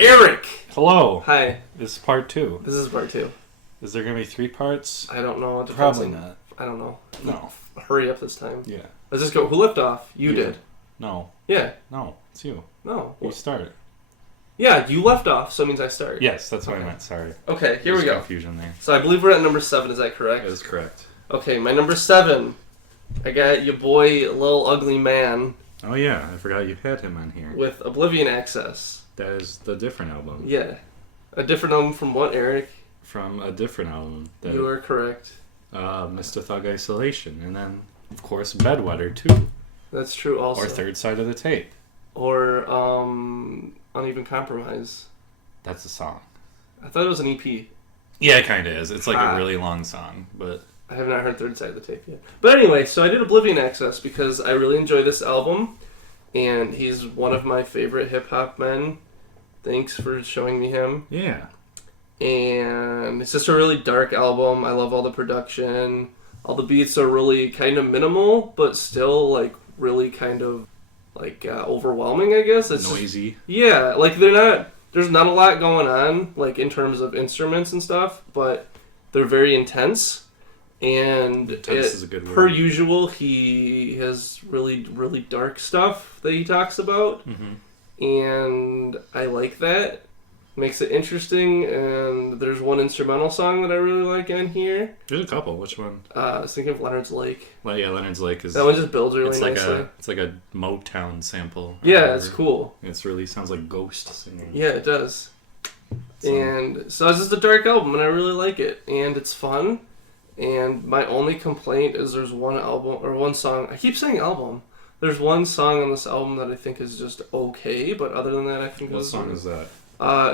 Eric! Hello. Hi. This is part 2. This is part 2. Is there going to be 3 parts? I don't know. Probably not. I don't know. No. Hurry up this time. Yeah. Let's just go. Who left off? You did. No. Yeah. No. It's you. No. You start. Yeah, you left off, so it means I start. Yes, that's what I meant. Sorry. Okay, here we There's go. Confusion there. So I believe we're at number 7. Is that correct? That is correct. Okay, my number 7. I got your boy, Little Ugly Man. Oh yeah, I forgot you had him on here. With Oblivion Access. That is the different album. Yeah. A different album from what, Eric? From a different album. You are correct. Mr. Thug Isolation. And then, of course, Bedwetter, too. That's true also. Or Third Side of the Tape. Or, Uneven Compromise. That's a song. I thought it was an EP. Yeah, it kind of is. It's like a really long song, but... I have not heard Third Side of the Tape yet. But anyway, so I did Oblivion Access because I really enjoy this album. And he's one of my favorite hip-hop men. Thanks for showing me him. Yeah. And it's just a really dark album. I love all the production. All the beats are really kind of minimal, but still, like, really kind of, like, overwhelming, I guess. It's noisy. Yeah, like, there's not a lot going on, like, in terms of instruments and stuff, but they're very intense. And intense is a good word. Per usual, he has really, really dark stuff that he talks about. Mm-hmm. And I like that. Makes it interesting. And there's one instrumental song that I really like on here. There's a couple. Which one? I was thinking of Leonard's Lake. Well, yeah, Leonard's Lake is... That one just builds really nicely. nicely. It's like a Motown sample. Yeah, it's cool. It's really sounds like Ghost singing. Yeah, it does. And so it's just a dark album, and I really like it. And it's fun. And my only complaint is there's one song. I keep saying album. There's one song on this album that I think is just okay, but other than that, I think what song is that?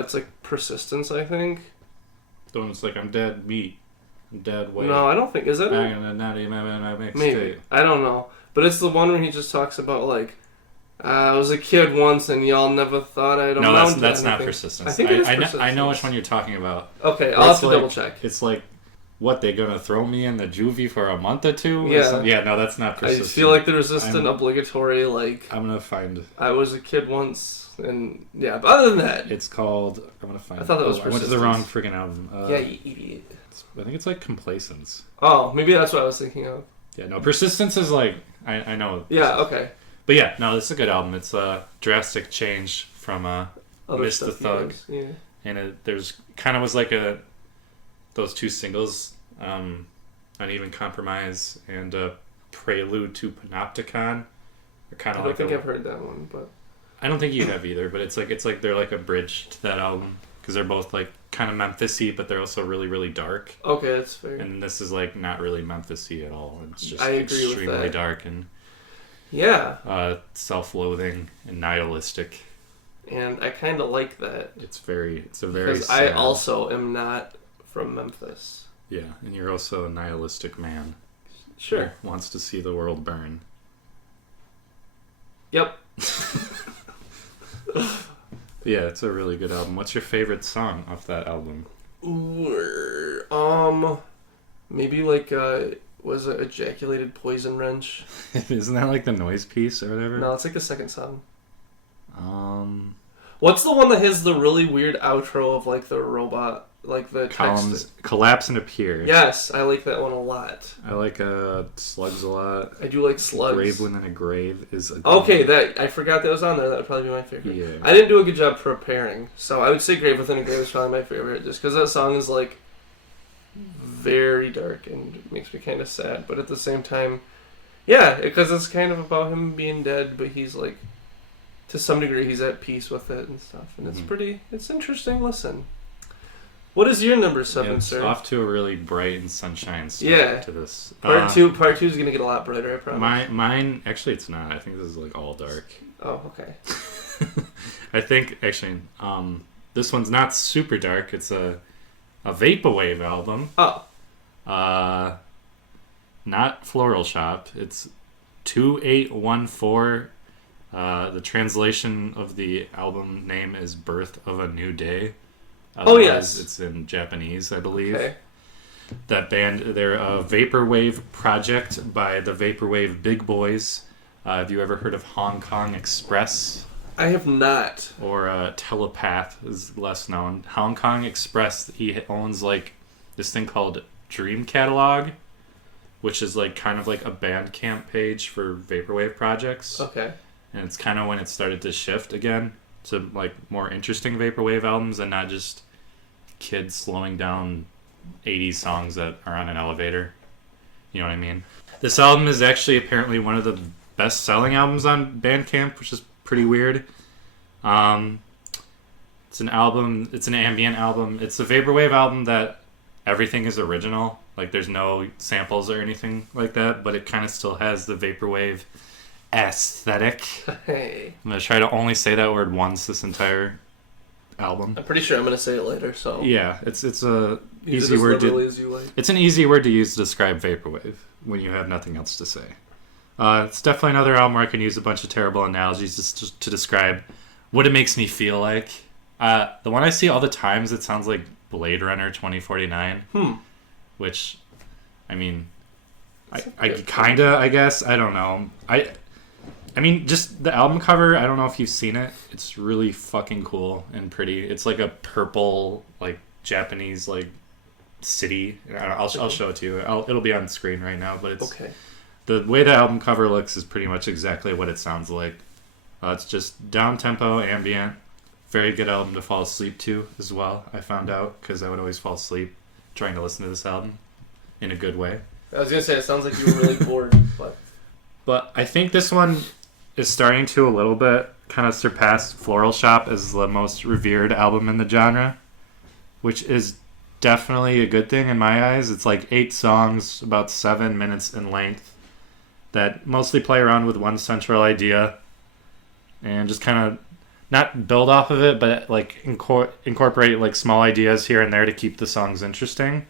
It's like Persistence, I think. The one that's like I'm dead meat, I'm dead weight. No, I don't think is it. Maybe I don't know, but it's the one where he just talks about like I was a kid once and y'all never thought I'd amount to that's not anything. Persistence. I think it is Persistence. I know which one you're talking about. Okay, I'll have to double check. It's like. What, they gonna throw me in the juvie for a month or two? Yeah. Yeah, no, that's not Persistence. I feel like there's just an obligatory, like... I'm gonna find... I was a kid once, and... Yeah, but other than that... It's called... I'm gonna find... I thought that was Persistence. I went to the wrong freaking album. Yeah, you idiot. I think it's like Complacence. Oh, maybe that's what I was thinking of. Yeah, no, Persistence is like... I know. Yeah, okay. But yeah, no, this is a good album. It's a drastic change from Miss the Thug. Yeah. And there's kind of was like those 2 singles... Uneven Compromise and Prelude to Panopticon. I don't think I've heard that one, but I don't think you have either. But it's like they're like a bridge to that album because they're both like kind of Memphis-y, but they're also really really dark. Okay, that's fair. And this is like not really Memphis-y at all. It's just I agree extremely with that. dark and self-loathing and nihilistic. And I kind of like that. It's a very because sad. I also am not from Memphis. Yeah, and you're also a nihilistic man. Sure. Who wants to see the world burn. Yep. Yeah, it's a really good album. What's your favorite song off that album? Maybe like, was it Ejaculated Poison Wrench? Isn't that like the noise piece or whatever? No, it's like the second song. What's the one that has the really weird outro of like the robot, like the columns text? Collapse and Appear. Yes, I like that one a lot. I like Slugs a lot. I do like Slugs. Grave Within a Grave is a okay. That I forgot that was on there. That would probably be my favorite. Yeah. I didn't do a good job preparing, so I would say Grave Within a Grave is probably my favorite, just because that song is like very dark and makes me kind of sad, but at the same time, yeah, because it's kind of about him being dead, but he's like, to some degree, he's at peace with it and stuff, and it's interesting. Listen, what is your number 7, it's sir? Off to a really bright and sunshine start to this. Part two is gonna get a lot brighter, I promise. Mine, actually, it's not. I think this is like all dark. Oh, okay. I think actually, this one's not super dark. It's a vaporwave album. Oh. Not Floral Shop. It's 2814. The translation of the album name is Birth of a New Day. Oh, yes. It's in Japanese, I believe. Okay. That band, they're a vaporwave project by the Vaporwave Big Boys. Have you ever heard of Hong Kong Express? I have not. Or Telepath is less known. Hong Kong Express, he owns like this thing called Dream Catalog, which is like kind of like a Bandcamp page for vaporwave projects. Okay. And it's kind of when it started to shift again to like more interesting vaporwave albums and not just kids slowing down 80s songs that are on an elevator. You know what I mean? This album is actually apparently one of the best-selling albums on Bandcamp, which is pretty weird. It's an album. It's an ambient album. It's a vaporwave album that everything is original. Like there's no samples or anything like that, but it kind of still has the vaporwave aesthetic. Hey. I'm gonna try to only say that word once this entire album. I'm pretty sure I'm gonna say it later. So yeah, it's a use easy it as word to. liberally as you like. It's an easy word to use to describe vaporwave when you have nothing else to say. It's definitely another album where I can use a bunch of terrible analogies just to describe what it makes me feel like. The one I see all the time is it sounds like Blade Runner 2049. Which, I mean, I kinda, I guess, I don't know. I mean, just the album cover, I don't know if you've seen it. It's really fucking cool and pretty. It's like a purple, like, Japanese, like, city. I'll show it to you. It'll be on the screen right now, but it's... Okay. The way the album cover looks is pretty much exactly what it sounds like. It's just down-tempo, ambient. Very good album to fall asleep to as well, I found out, because I would always fall asleep trying to listen to this album in a good way. I was going to say, it sounds like you were really bored, but... But I think this one is starting to a little bit kind of surpass Floral Shop as the most revered album in the genre, which is definitely a good thing in my eyes. It's like 8 songs, about 7 minutes in length, that mostly play around with one central idea and just kind of not build off of it, but like incorporate like small ideas here and there to keep the songs interesting.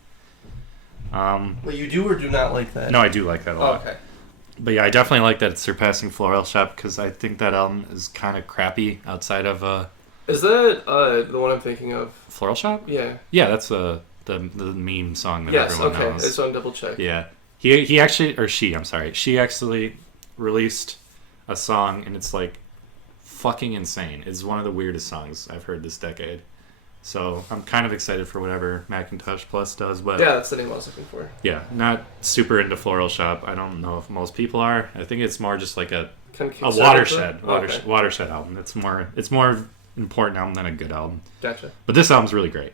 But you do or do not like that? No, I do like that a lot. Oh, okay. But yeah, I definitely like that it's surpassing Floral Shop because I think that album is kind of crappy outside of Is that the one I'm thinking of? Floral Shop? Yeah. Yeah, that's the meme song that Yes, everyone okay. knows. I just want to double check. Yeah. He actually, or she, I'm sorry. She actually released a song and it's like fucking insane. It's one of the weirdest songs I've heard this decade. So I'm kind of excited for whatever Macintosh Plus does, but yeah, that's the name I was looking for. Yeah, not super into Floral Shop. I don't know if most people are. I think it's more just like a watershed album. It's more important album than a good album. Gotcha. But this album's really great.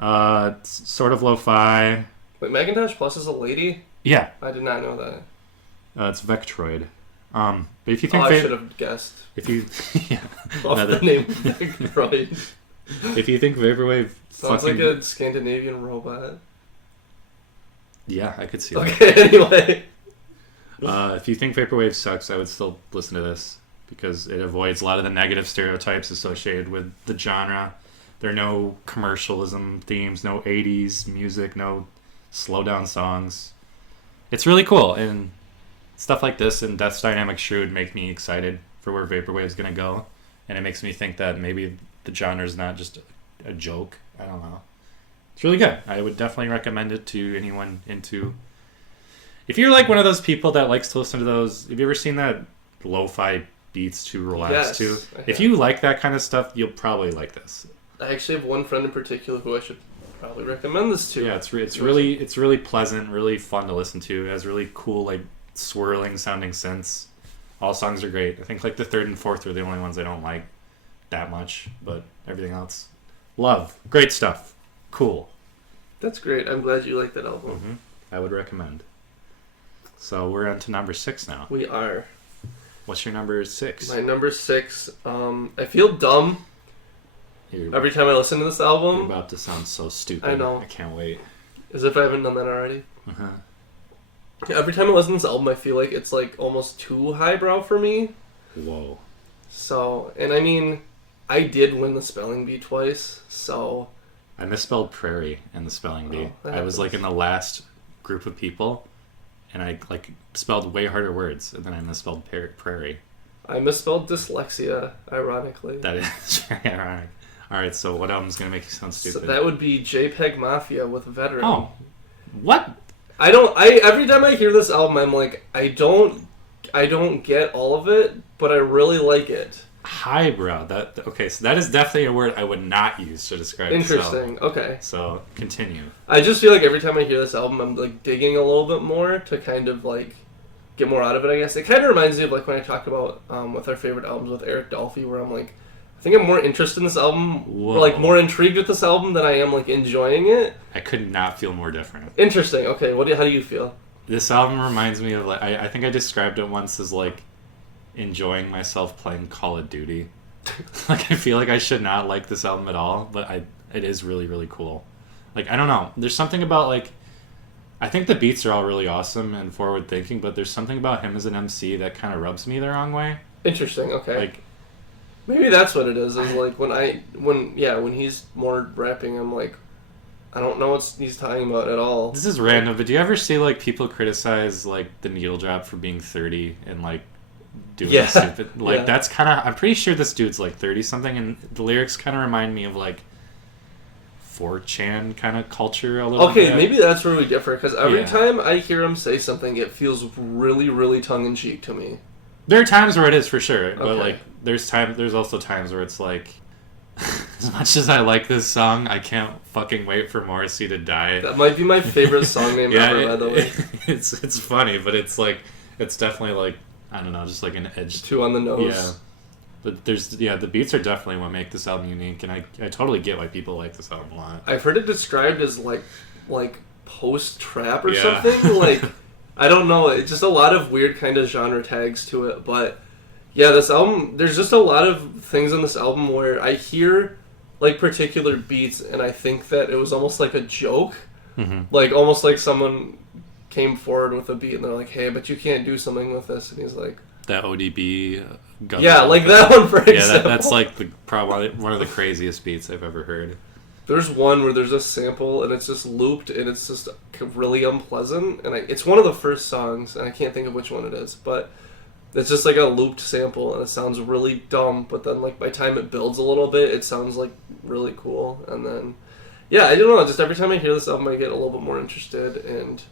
It's sort of lo-fi. Wait, Macintosh Plus is a lady? Yeah. I did not know that. It's Vectroid. But if you think I should have guessed. If you yeah, off the name Vectroid. If you think vaporwave sounds like a Scandinavian robot. Yeah, I could see that. Okay, anyway. If you think vaporwave sucks, I would still listen to this because it avoids a lot of the negative stereotypes associated with the genre. There are no commercialism themes, no 80s music, no slow down songs. It's really cool, and stuff like this and Death's Dynamic Shrewd make me excited for where vaporwave is going to go, and it makes me think that maybe the genre is not just a joke. I don't know. It's really good. I would definitely recommend it to anyone into... If you're like one of those people that likes to listen to those... Have you ever seen that lo-fi beats to relax to? If you like that kind of stuff, you'll probably like this. I actually have one friend in particular who I should probably recommend this to. Yeah, it's really pleasant, really fun to listen to. It has really cool, like, swirling sounding synths. All songs are great. I think like the 3rd and 4th are the only ones I don't like that much, but everything else, love. Great stuff. Cool. That's great. I'm glad you like that album. Mm-hmm. I would recommend. So we're on to number 6 now. We are. What's your number 6? My number 6. I feel dumb every time I listen to this album. You're about to sound so stupid. I know. I can't wait. As if I haven't done that already. Uh-huh. Every time I listen to this album, I feel like it's like almost too highbrow for me. Whoa. So, and I mean, I did win the spelling bee twice, so... I misspelled prairie in the spelling bee. I was like in the last group of people, and I like spelled way harder words, and then I misspelled prairie. I misspelled dyslexia, ironically. That is very ironic. Alright, so what album's going to make you sound stupid? So that would be JPEG Mafia with Veteran. Oh. What? Every time I hear this album, I'm like, I don't get all of it, but I really like it. Highbrow. So that is definitely a word I would not use to describe this album. Interesting. Okay. So continue. I just feel like every time I hear this album, I'm like digging a little bit more to kind of like get more out of it. I guess it kind of reminds me of like when I talk about with our favorite albums with Eric Dolphy, where I'm like, I think I'm more interested in this album, or like more intrigued with this album than I am like enjoying it. I could not feel more different. Interesting. Okay. How do you feel? This album reminds me of like I think I described it once as like enjoying myself playing Call of Duty. Like I feel like I should not like this album at all, but it is really, really cool. Like I don't know, there's something about like I think the beats are all really awesome and forward thinking, but there's something about him as an MC that kind of rubs me the wrong way. Interesting. Okay. Like maybe that's what it is. Is like when he's more rapping, I'm like, I don't know what he's talking about at all. This is random, but do you ever see like people criticize like the needle drop for being 30 and like doing stupid that's kind of I'm pretty sure this dude's like 30 something, and the lyrics kind of remind me of like 4chan kind of culture a little bit. Okay, maybe that's where we differ, because every time I hear him say something, it feels really, really tongue-in-cheek to me. There are times where it is, for sure, but like there's also times where it's like, as much as I like this song, I can't fucking wait for Morrissey to die. That might be my favorite song name ever, by the way. It's funny, but it's like, it's definitely like, I don't know, just like an edge. Too on the nose. Yeah. But the beats are definitely what make this album unique, and I totally get why people like this album a lot. I've heard it described as like post-trap or something. Like, I don't know, it's just a lot of weird kind of genre tags to it, but yeah, this album, there's just a lot of things on this album where I hear like particular beats and I think that it was almost like a joke. Mm-hmm. Like almost like someone came forward with a beat and they're like, hey, but you can't do something with this, and he's like, that ODB gun. Yeah, like that one, for example. Yeah, that's like probably one of the craziest beats I've ever heard. There's one where there's a sample and it's just looped and it's just really unpleasant, and it's one of the first songs and I can't think of which one it is, but it's just like a looped sample and it sounds really dumb, but then like by the time it builds a little bit, it sounds like really cool. And then yeah, I don't know, just every time I hear this album I get a little bit more interested. And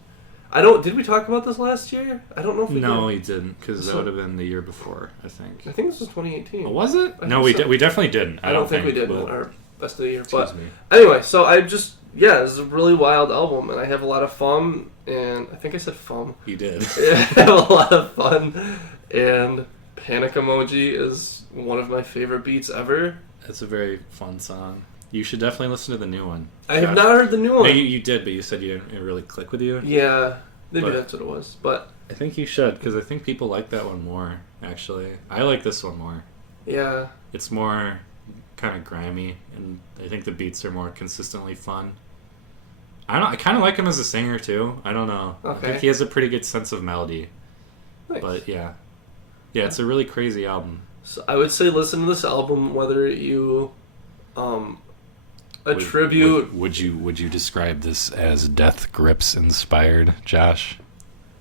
did we talk about this last year? I don't know if we did. No, we didn't, because that would have been the year before, I think. I think this was 2018. Oh, was it? No, we definitely didn't. I don't think we did our best of the year. But me. Anyway, so this is a really wild album, and I have a lot of fun, and I think I said fun. You did. Yeah, I have a lot of fun, and Panic Emoji is one of my favorite beats ever. It's a very fun song. You should definitely listen to the new one. I have not heard the new one. No, you did, but you said you didn't really click with you. Yeah, maybe that's what it was. But I think you should, because I think people like that one more, actually. I like this one more. Yeah. It's more kind of grimy, and I think the beats are more consistently fun. I kind of like him as a singer, too. I don't know. Okay. I think he has a pretty good sense of melody. Nice. But yeah, it's a really crazy album. So I would say listen to this album whether you attribute... Would you describe this as Death Grips inspired, Josh?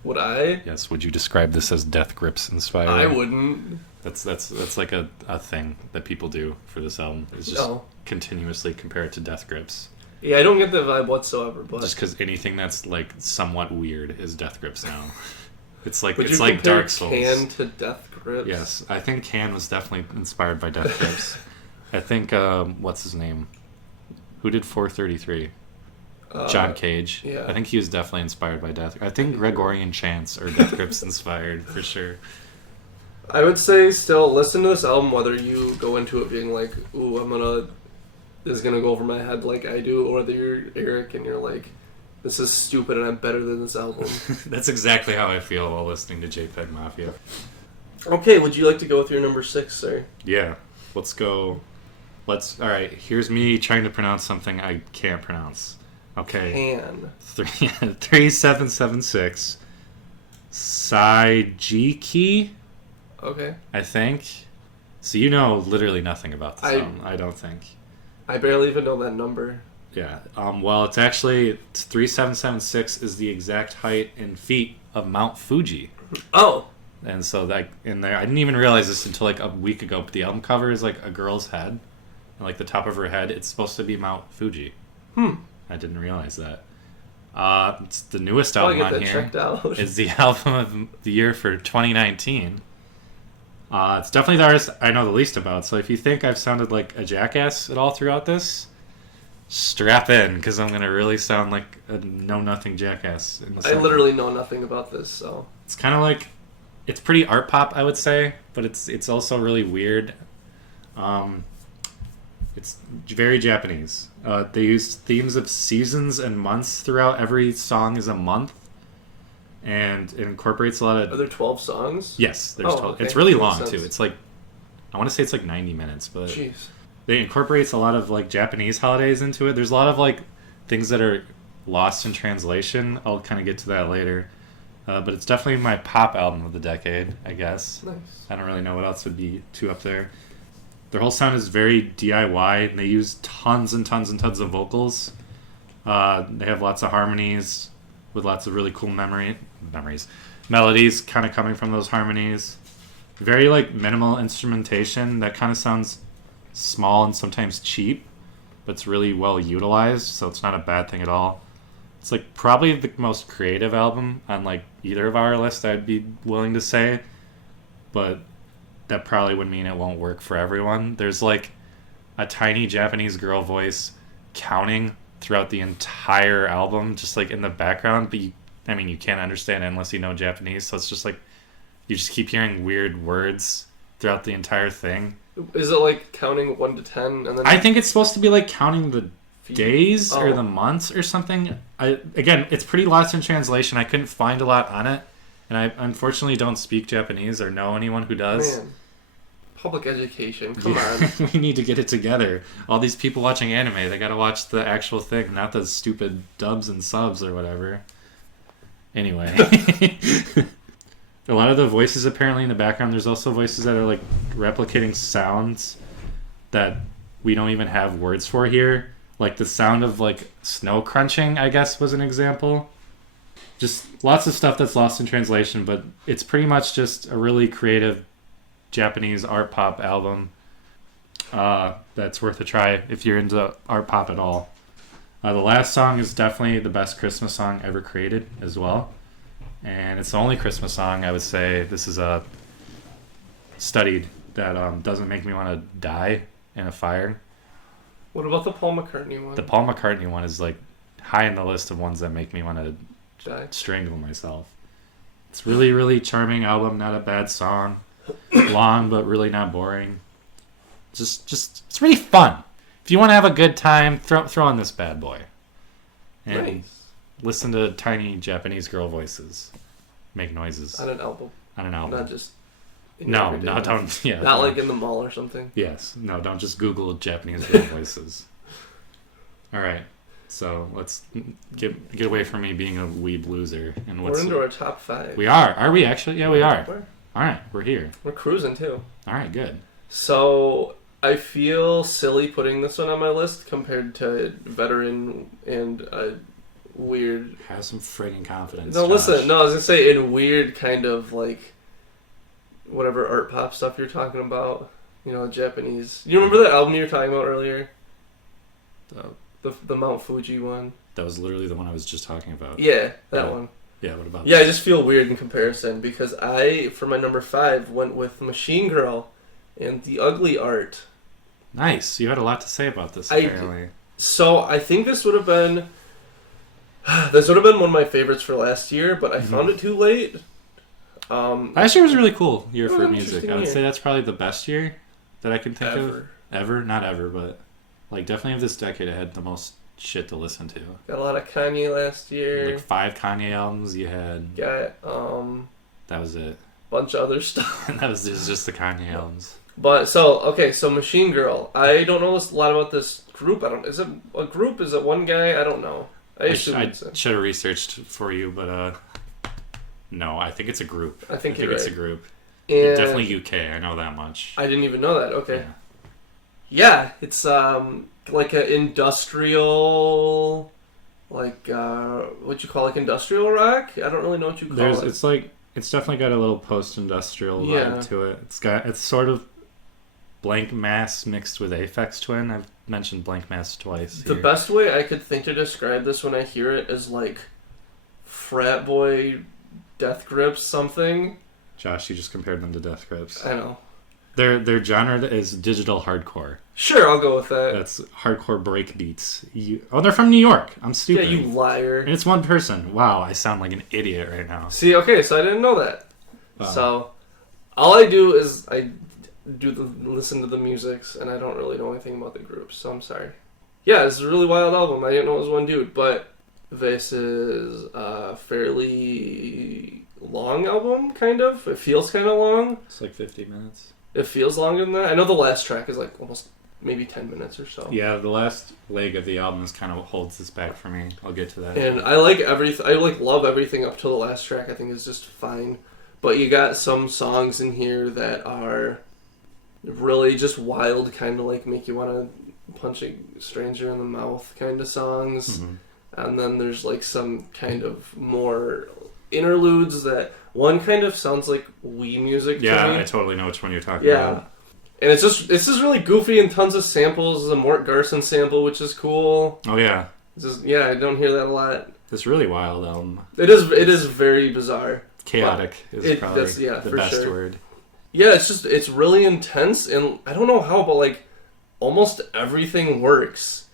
Would I? Yes, would you describe this as Death Grips inspired? I wouldn't. That's like a thing that people do for this album. Is just continuously compare it to Death Grips. Yeah, I don't get the vibe whatsoever, but just because anything that's like somewhat weird is Death Grips now. It's like Would it's you like compare Dark Souls. Can to Death Grips? Yes, I think Can was definitely inspired by Death Grips. I think what's his name? Who did 433? John Cage. Yeah. I think he was definitely inspired by Death. I think Gregorian chants are Death Grips inspired for sure. I would say still listen to this album whether you go into it being like, ooh, this is gonna go over my head like I do, or whether you're Eric and you're like, this is stupid and I'm better than this album. That's exactly how I feel while listening to JPEG Mafia. Okay, would you like to go with your number 6, sir? Yeah, let's go. Alright, here's me trying to pronounce something I can't pronounce. Okay. 3776 Saijiki. Okay. I think. So you know literally nothing about this album, I don't think. I barely even know that number. Yeah. Well, it's 3776 is the exact height in feet of Mount Fuji. Oh. And so that in there, I didn't even realize this until like a week ago. But the album cover is like a girl's head, and like the top of her head, it's supposed to be Mount Fuji. I didn't realize that. It's the newest album on here. Checked out. Is the album of the year for 2019. It's definitely the artist I know the least about. So if you think I've sounded like a jackass at all throughout this, strap in, because I'm gonna really sound like a know-nothing jackass. I literally know nothing about this, so it's kind of like it's pretty art pop, I would say, but it's also really weird. It's very Japanese. They use themes of seasons and months throughout. Every song is a month, and it incorporates a lot of. Are there 12 songs? Yes, there's 12. Okay. It's really Makes long sense. too. It's like I want to say it's like 90 minutes, but Jeez. they incorporates a lot of like Japanese holidays into it. There's a lot of like things that are lost in translation. I'll kind of get to that later. But it's definitely my pop album of the decade, I guess. Nice. I don't really know what else would be too up there. Their whole sound is very DIY, and they use tons and tons and tons of vocals. They have lots of harmonies with lots of really cool melodies kind of coming from those harmonies. Very like minimal instrumentation that kind of sounds small and sometimes cheap, but it's really well utilized, so it's not a bad thing at all. It's like probably the most creative album on like either of our lists, I'd be willing to say, but that probably would mean it won't work for everyone. There's like a tiny Japanese girl voice counting throughout the entire album, just like in the background, but you can't understand it unless you know Japanese, so it's just like you just keep hearing weird words throughout the entire thing. Is it like counting 1 to 10 and then? I think it's supposed to be like counting the days or Oh. the months or something. Again, it's pretty lost in translation. I couldn't find a lot on it, and I unfortunately don't speak Japanese or know anyone who does. Man, public education. Come on. We need to get it together. All these people watching anime, they gotta watch the actual thing, not the stupid dubs and subs or whatever. Anyway. A lot of the voices apparently in the background, there's also voices that are like replicating sounds that we don't even have words for here. Like the sound of like snow crunching, I guess, was an example. Just lots of stuff that's lost in translation, but it's pretty much just a really creative Japanese art pop album that's worth a try if you're into art pop at all. The last song is definitely the best Christmas song ever created as well. And it's the only Christmas song I would say this is a studied that doesn't make me want to die in a fire. What about the Paul McCartney one? The Paul McCartney one is like high in the list of ones that make me want to Die. strangle myself. It's really, really charming album, not a bad song. Long, but really not boring. Just it's really fun. If you want to have a good time, throw on this bad boy. And Nice. listen to tiny Japanese girl voices make noises On an album. on an album. Not just. in No, everyday no, life. don't. Yeah, Not like in the mall or something. Yes, no, don't just Google Japanese girl voices. All right, so let's get away from me being a weeb loser. And We're into our top 5. we are? Are we actually? Yeah, we are. We're, All right, we're here. we're cruising too. All right, good. So I feel silly putting this one on my list compared to Veteran and weird. Have some friggin' confidence. No, Josh. listen. No, I was gonna say in weird kind of like whatever art pop stuff you're talking about. You know, Japanese. You remember that album you were talking about earlier? The Mount Fuji one. That was literally the one I was just talking about. Yeah, that Yeah. one. Yeah, what about Yeah, I that? just feel weird in comparison because I, for my number 5, went with Machine Girl and The Ugly Art. Nice. You had a lot to say about this, I- apparently. So I think this would have been one of my favorites for last year, but I Mhm. found it too late. Last year was a really cool year Well, for interesting music. I would year. say that's probably the best year that I can think of. Ever. Ever? Not ever, but like definitely of this decade, I had the most shit to listen to. Got a lot of Kanye last year. Like 5 Kanye albums. You had Got that was it. bunch of other stuff. That was just the Kanye albums. But so Machine Girl. I don't know a lot about this group. Is it a group? Is it one guy? I don't know. I assume I it's should have researched for you, but no, I think it's a group. I think you're it's right. a group. and Definitely UK. I know that much. I didn't even know that. Okay. Yeah. Yeah, it's like an industrial, like what you call like industrial rock. I don't really know what you call it. It's like it's definitely got a little post-industrial Yeah. vibe to it. It's sort of Blank Mass mixed with Aphex Twin. I've mentioned Blank Mass twice. The here. best way I could think to describe this when I hear it is like frat boy death grips something. Josh, you just compared them to Death Grips. I know. Their genre is digital hardcore. Sure, I'll go with that. That's hardcore break beats. They're from New York. I'm stupid. Yeah, you liar. And it's one person. Wow, I sound like an idiot right now. See, okay, so I didn't know that. Wow. So, all I do is listen to the musics, and I don't really know anything about the groups, so I'm sorry. Yeah, it's a really wild album. I didn't know it was one dude, but this is a fairly long album, kind of. It feels kind of long. It's like 50 minutes. It feels longer than that. I know the last track is like almost maybe 10 minutes or so. Yeah, the last leg of the album is kind of what holds this back for me. I'll get to that. And I like everything. I love everything up till the last track. I think is just fine. But you got some songs in here that are really just wild, kind of like make you want to punch a stranger in the mouth kind of songs. Mm-hmm. And then there's like some kind of more interludes that one kind of sounds like Wii music to me. Yeah, I totally know which one you're talking about. And it's just really goofy and tons of samples. There's a Mort Garson sample, which is cool. Oh yeah. I don't hear that a lot. It's really wild album. It is very bizarre. Chaotic is probably the best word. Yeah, it's really intense, and I don't know how, but like almost everything works.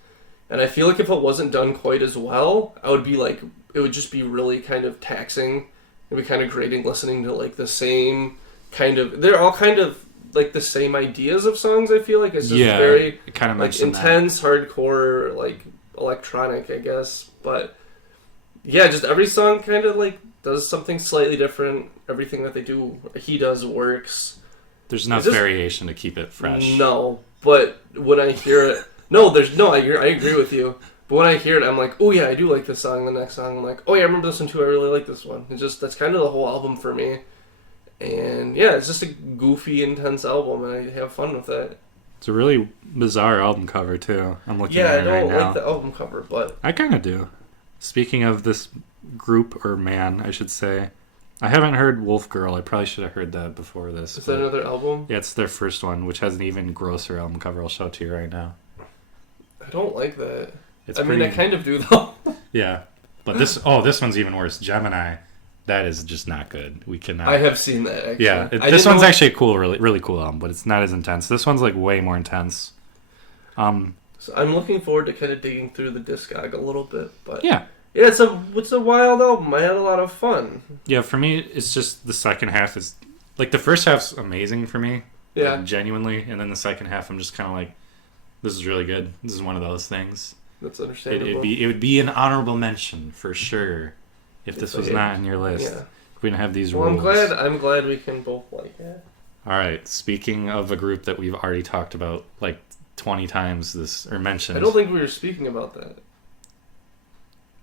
And I feel like if it wasn't done quite as well, it would just be really kind of taxing. It'd be kind of grating listening to like the same kind of, they're all kind of like the same ideas of songs. I feel like it's just very kind of like intense, hardcore, like electronic, I guess. But yeah, just every song kind of like does something slightly different. Everything that he does works. There's enough variation to keep it fresh. No, but when I hear it, I agree with you. But when I hear it, I'm like, oh yeah, I do like this song. The next song, I'm like, oh yeah, I remember this one too. I really like this one. That's kind of the whole album for me. And yeah, it's just a goofy, intense album, and I have fun with it. It's a really bizarre album cover too. I'm looking at it right now. Yeah, I don't like the album cover, but I kind of do. Speaking of this group, or man, I should say, I haven't heard Wolf Girl. I probably should have heard that before this. Is that another album? Yeah, it's their first one, which has an even grosser album cover. I'll show it to you right now. I don't like that. I kind of do though. Yeah, but this one's even worse. Gemini, that is just not good. We cannot. I have seen that. Actually. Yeah, this one's actually a cool, really cool album, but it's not as intense. This one's like way more intense. So I'm looking forward to kind of digging through the discog a little bit, but yeah, it's a wild album. I had a lot of fun. Yeah, for me, it's just the second half is like the first half's amazing for me. Yeah, like, genuinely, and then the second half, I'm just kind of like, this is really good. This is one of those things. That's understandable. It would be an honorable mention for sure if this was not on your list. Yeah. If we didn't have these rules. I'm glad we can both like it. All right. Speaking of a group that we've already talked about like 20 times or mentioned. I don't think we were speaking about that.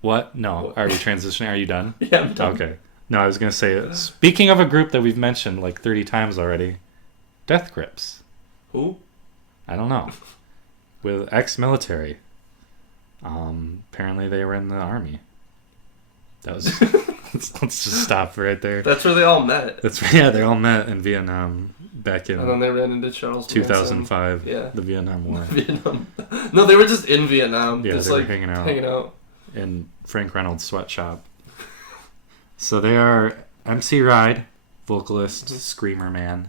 What? No. Are we transitioning? Are you done? Yeah, I'm done. Okay. No, I was going to say, speaking of a group that we've mentioned like 30 times already, Death Grips. Who? I don't know. With ex-military. Apparently they were in the army. That was let's just stop right there. That's where they all met. They all met in Vietnam back in. And then they ran into Charles 2005. Manson. Yeah, the Vietnam War. No, they were just in Vietnam. Yeah, just they were hanging out in Frank Reynolds' sweatshop. So they are MC Ride, vocalist, screamer man.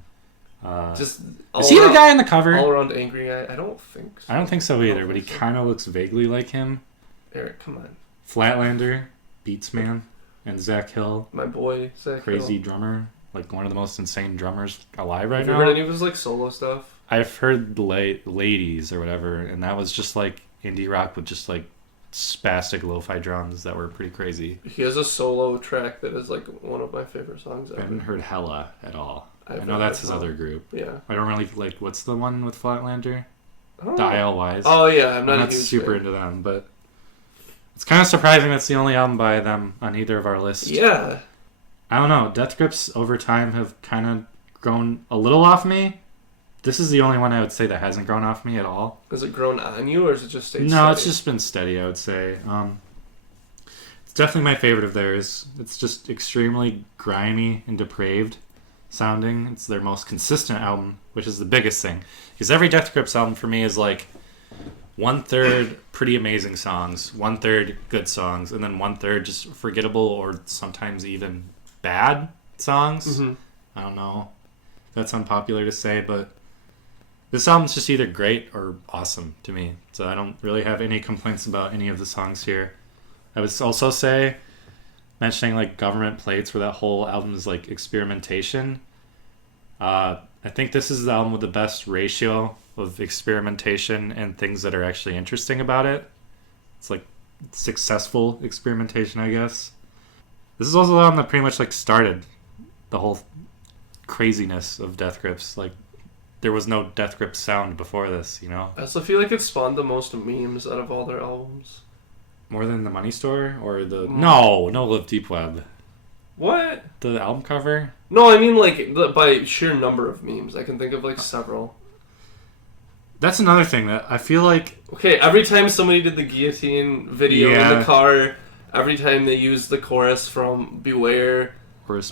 Is he the guy on the cover? All around angry guy? I don't think so. I don't think so either, but he kind of looks vaguely like him. Eric, come on. Flatlander, Beatsman, and Zach Hill. My boy, Zach Crazy Hill. drummer. Like one of the most insane drummers alive right now. Have you heard any of his like solo stuff? I've heard Ladies or whatever, and that was just like indie rock with just like spastic lo-fi drums that were pretty crazy. He has a solo track that is like one of my favorite songs ever. I haven't heard Hella at all. I know that's his other group. Yeah. I don't really like, what's the one with Flatlander? Dial Wise. Oh yeah, I'm not super into them, but it's kind of surprising that's the only album by them on either of our lists. Yeah. I don't know. Death Grips over time have kind of grown a little off me. This is the only one I would say that hasn't grown off me at all. Has it grown on you, or has it just stayed steady? No, it's just been steady, I would say. It's definitely my favorite of theirs. It's just extremely grimy and depraved sounding. It's their most consistent album, which is the biggest thing. Because every Death Grips album for me is like 1/3 pretty amazing songs, 1/3 good songs, and then 1/3 just forgettable or sometimes even bad songs. Mm-hmm. I don't know. That's unpopular to say, but this album's just either great or awesome to me. So I don't really have any complaints about any of the songs here. I would also say, mentioning like Government Plates, where that whole album is like experimentation. I think this is the album with the best ratio of experimentation and things that are actually interesting about it. It's like successful experimentation, I guess. This is also the album that pretty much like started the whole craziness of Death Grips. Like, there was no Death Grips sound before this, you know? I also feel like it spawned the most memes out of all their albums. More than the Money Store or the... No Live Deep Web. What? The album cover? No, I mean like by sheer number of memes. I can think of like several. That's another thing that I feel like... Okay, every time somebody did the guillotine video in the car, every time they used the chorus from Beware,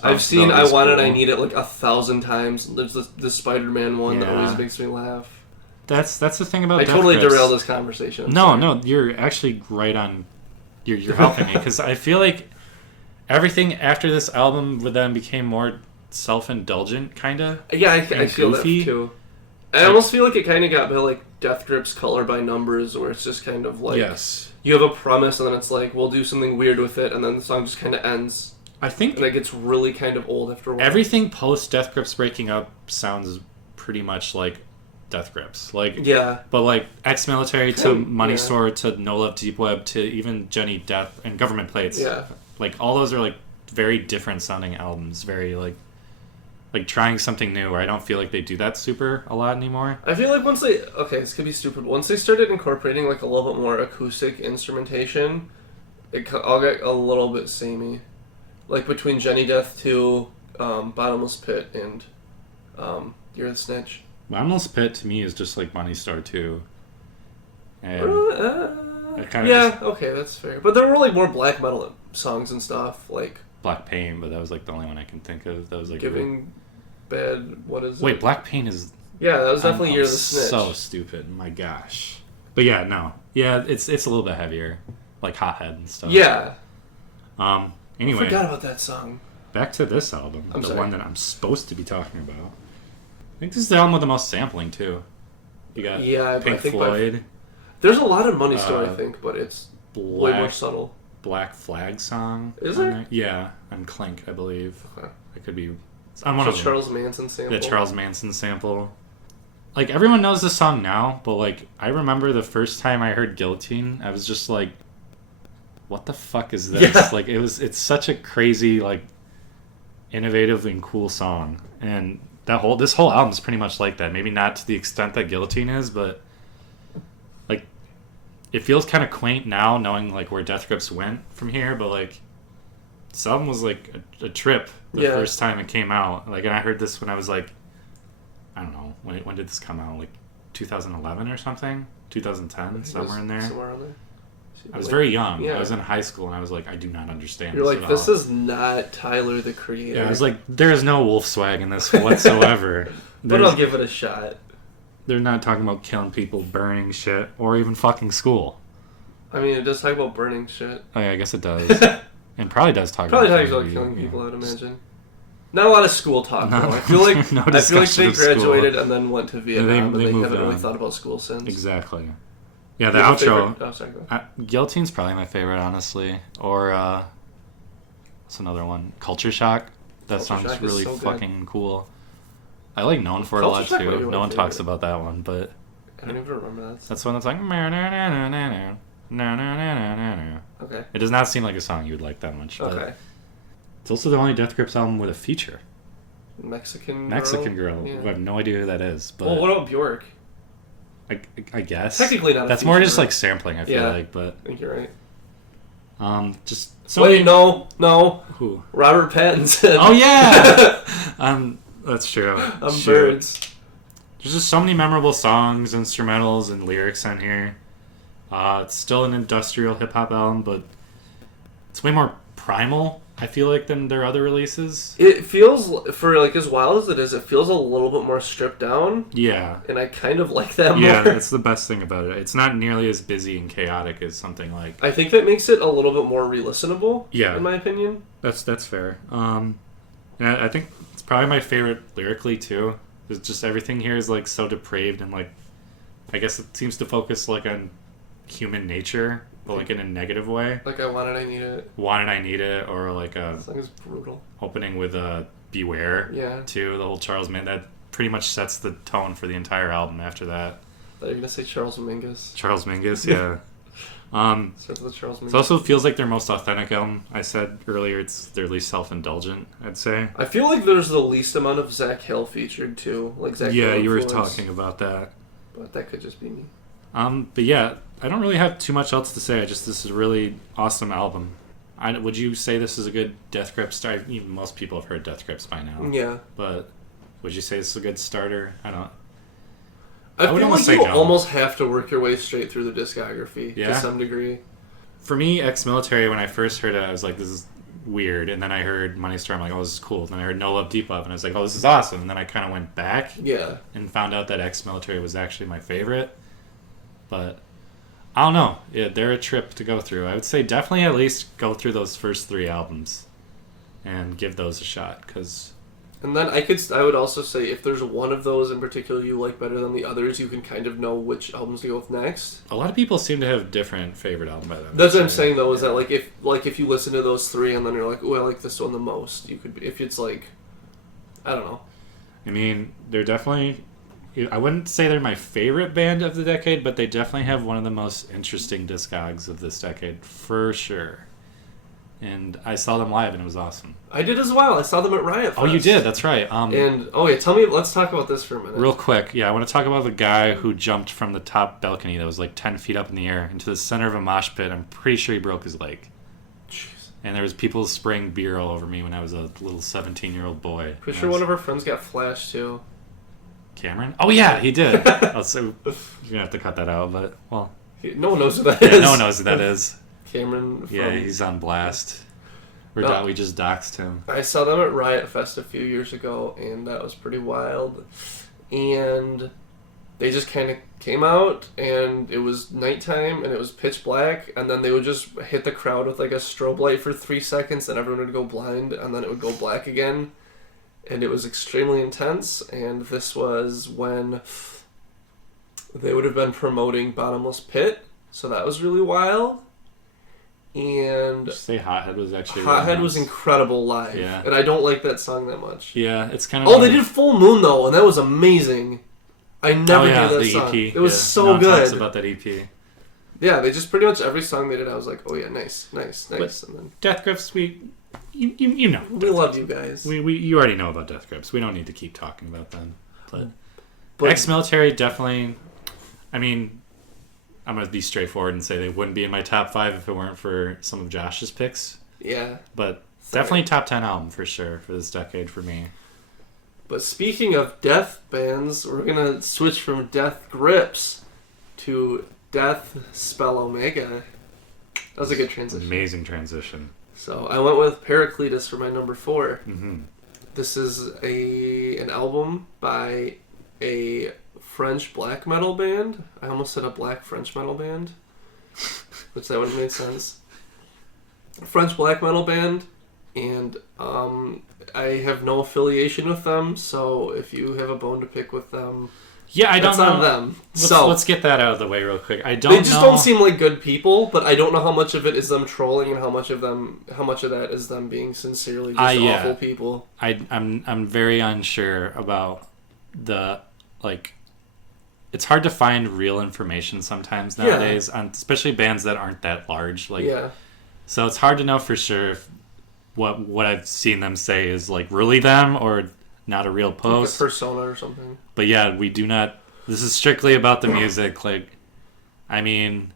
I've seen I Want It, I Need It like 1,000 times. There's the Spider-Man one that always makes me laugh. That's the thing about I Death totally Grips. derailed this conversation. No, you're actually right on. You're helping me, because I feel like everything after this album with them became more self-indulgent, kind of. Yeah, I feel that too. I almost feel like it kind of got by like Death Grips Color by Numbers, where it's just kind of like you have a premise and then it's like we'll do something weird with it, and then the song just kind of ends. I think and it gets really kind of old after a while. Everything post Death Grips breaking up sounds pretty much like Death Grips. Like, yeah. But like Ex-Military to Money Store to No Love Deep Web to even Jenny Death and Government Plates. Yeah. Like, all those are like very different sounding albums. Very like trying something new, where I don't feel like they do that super a lot anymore. I feel like once they... Okay, this could be stupid. Once they started incorporating like a little bit more acoustic instrumentation, it all got a little bit samey. Like between Jenny Death to Bottomless Pit and You're the Snitch. Bottomless Pit to me is just like Money Star 2. And okay, that's fair. But there were like more black metal songs and stuff, like Black Pain, but that was like the only one I can think of. That was like Giving Bad... What is it? Wait, Black Pain is... Yeah, that was definitely You're the Snitch. So stupid. My gosh. But yeah, no. Yeah, it's a little bit heavier. Like Hothead and stuff. Yeah. Anyway. I forgot about that song. Back to this album. I'm the sorry. one that I'm supposed to be talking about. I think this is the album with the most sampling, too. You got Pink Floyd. There's a lot of Money Store, I think, but it's way more subtle. Black Flag song. Is there? Yeah, on Clink, I believe. Okay. It could be... on one of them. Charles Manson sample. The Charles Manson sample. Like, everyone knows this song now, but, like, I remember the first time I heard Guillotine, I was just like, what the fuck is this? Yeah. Like, it's such a crazy, like, innovative and cool song. And this whole album is pretty much like that. Maybe not to the extent that Guillotine is, but, like, it feels kind of quaint now, knowing, like, where Death Grips went from here, but, like, this album was, like, a trip the first time it came out. Like, and I heard this when I was, like, I don't know, when did this come out? Like, 2011 or something? 2010? Somewhere in there? Somewhere in there. I was very young. Yeah. I was in high school, and I was like, I do not understand You're this like, at this all. is not Tyler, the creator. Yeah, I was like, there is no wolf swag in this whatsoever. But I'll give it a shot. They're not talking about killing people, burning shit, or even fucking school. I mean, it does talk about burning shit. Oh yeah, I guess it does. And probably does talk probably about talks about killing people, I'd imagine. Not a lot of school talk, though. I feel like they graduated and then went to Vietnam, and they haven't really thought about school since. Exactly. Yeah, the outro. Oh, sorry, go. Guillotine's probably my favorite, honestly. Or, what's another one? Culture Shock. That song's really fucking cool. I like Known for it a lot, too. No one talks about that one, but... I don't even remember that. That's one that's like... Okay. It does not seem like a song you would like that much. But okay. It's also the only Death Grips album with a feature. Mexican girl. Yeah. I have no idea who that is. But well, what about Bjork? I guess. Technically not a That's feature, more just right? like sampling, I feel like, but... I think you're right. Just... Wait, no. Who? Robert Pattinson. Oh, yeah! That's true. Birds. There's just so many memorable songs, instrumentals, and lyrics on here. It's still an industrial hip-hop album, but it's way more primal, I feel like, than their other releases. It feels, for like as wild as it is, it feels a little bit more stripped down. Yeah. And I kind of like that more. Yeah, that's the best thing about it. It's not nearly as busy and chaotic as something like... I think that makes it a little bit more re-listenable, in my opinion. That's fair. I think it's probably my favorite lyrically too. It's just everything here is like so depraved and like, I guess it seems to focus like on human nature, but like in a negative way. Like I Want It, I Need It. Want It, I Need It, or like a This song is brutal. opening with Beware. Yeah. Too, the whole Charles Mingus. That pretty much sets the tone for the entire album after that. I thought you were gonna say Charles Mingus. Charles Mingus, yeah. Starts with Charles Mingus. It also feels like their most authentic album. I said earlier it's their least self-indulgent, I'd say. I feel like there's the least amount of Zach Hill featured too. Like Zach Hill You were influence. talking about that. But that could just be me. But yeah, I don't really have too much else to say. This is a really awesome album. Would you say this is a good Death Grips start? Even most people have heard Death Grips by now. Yeah. But would you say this is a good starter? I don't. I would feel almost like say you no. almost have to work your way straight through the discography Yeah? to some degree. For me, Ex-Military, when I first heard it, I was like, this is weird. And then I heard Money Store, I'm like, oh, this is cool. And then I heard No Love, Deep Love, and I was like, oh, this is awesome. And then I kind of went back Yeah. and found out that Ex-Military was actually my favorite. But I don't know. Yeah, they're a trip to go through. I would say definitely at least go through those first 3 albums and give those a shot, because... And then I would also say if there's one of those in particular you like better than the others, you can kind of know which albums to go with next. A lot of people seem to have different favorite album by them. That's what I'm saying though, is that if you listen to those 3 and then you're like, oh, I like this one the most, you could, if it's like, I don't know. I mean, they're definitely... I wouldn't say they're my favorite band of the decade, but they definitely have one of the most interesting discogs of this decade, for sure. And I saw them live, and it was awesome. I did as well. I saw them at Riot Fest. Oh, you did? That's right. Let's talk about this for a minute. Real quick, I want to talk about the guy who jumped from the top balcony that was like 10 feet up in the air into the center of a mosh pit. I'm pretty sure he broke his leg. Jeez. And there was people spraying beer all over me when I was a little 17-year-old boy. Pretty sure one of our friends got flashed too. Cameron? Oh, yeah, he did. So you're going to have to cut that out, but, well. No one knows who that is. No one knows who that is. Cameron. Yeah, he's on blast. We just doxed him. I saw them at Riot Fest a few years ago, and that was pretty wild. And they just kind of came out, and it was nighttime, and it was pitch black, and then they would just hit the crowd with like a strobe light for 3 seconds, and everyone would go blind, and then it would go black again. And it was extremely intense, and this was when they would have been promoting Bottomless Pit, so that was really wild. And Did you say Hothead was actually Hothead really was nice? incredible live, Yeah. and I don't like that song that much. Yeah, it's kind of... Oh, they did Full Moon though, and that was amazing. I never knew that the song. EP. It was so no one talks good. about that EP. Yeah, they just pretty much every song they did, I was like, oh yeah, nice. And then Death Grips, you know. we love you guys. You already know about Death Grips. We don't need to keep talking about them. But Ex-Military definitely... I mean, I'm going to be straightforward and say they wouldn't be in my top 5 if it weren't for some of Josh's picks. yeah. But Sorry. definitely top 10 album for sure for this decade for me. But speaking of death bands, we're gonna switch from Death Grips to Death Spell Omega. That was a good transition. Amazing transition. So I went with Pericletus for my number 4. Mm-hmm. This is an album by a French black metal band. I almost said a black French metal band, which that would have made sense. French black metal band, and I have no affiliation with them, so if you have a bone to pick with them, Yeah, I don't that's know. on them. Let's get that out of the way real quick. I don't They just know. don't seem like good people, but I don't know how much of it is them trolling and how much of that is them being sincerely just awful people. I'm very unsure about the, like, it's hard to find real information sometimes nowadays, on especially bands that aren't that large. Like, Yeah. so it's hard to know for sure if what I've seen them say is like really them or not a real Like a post. persona or something. But yeah, we do not. This is strictly about the music. Like, I mean,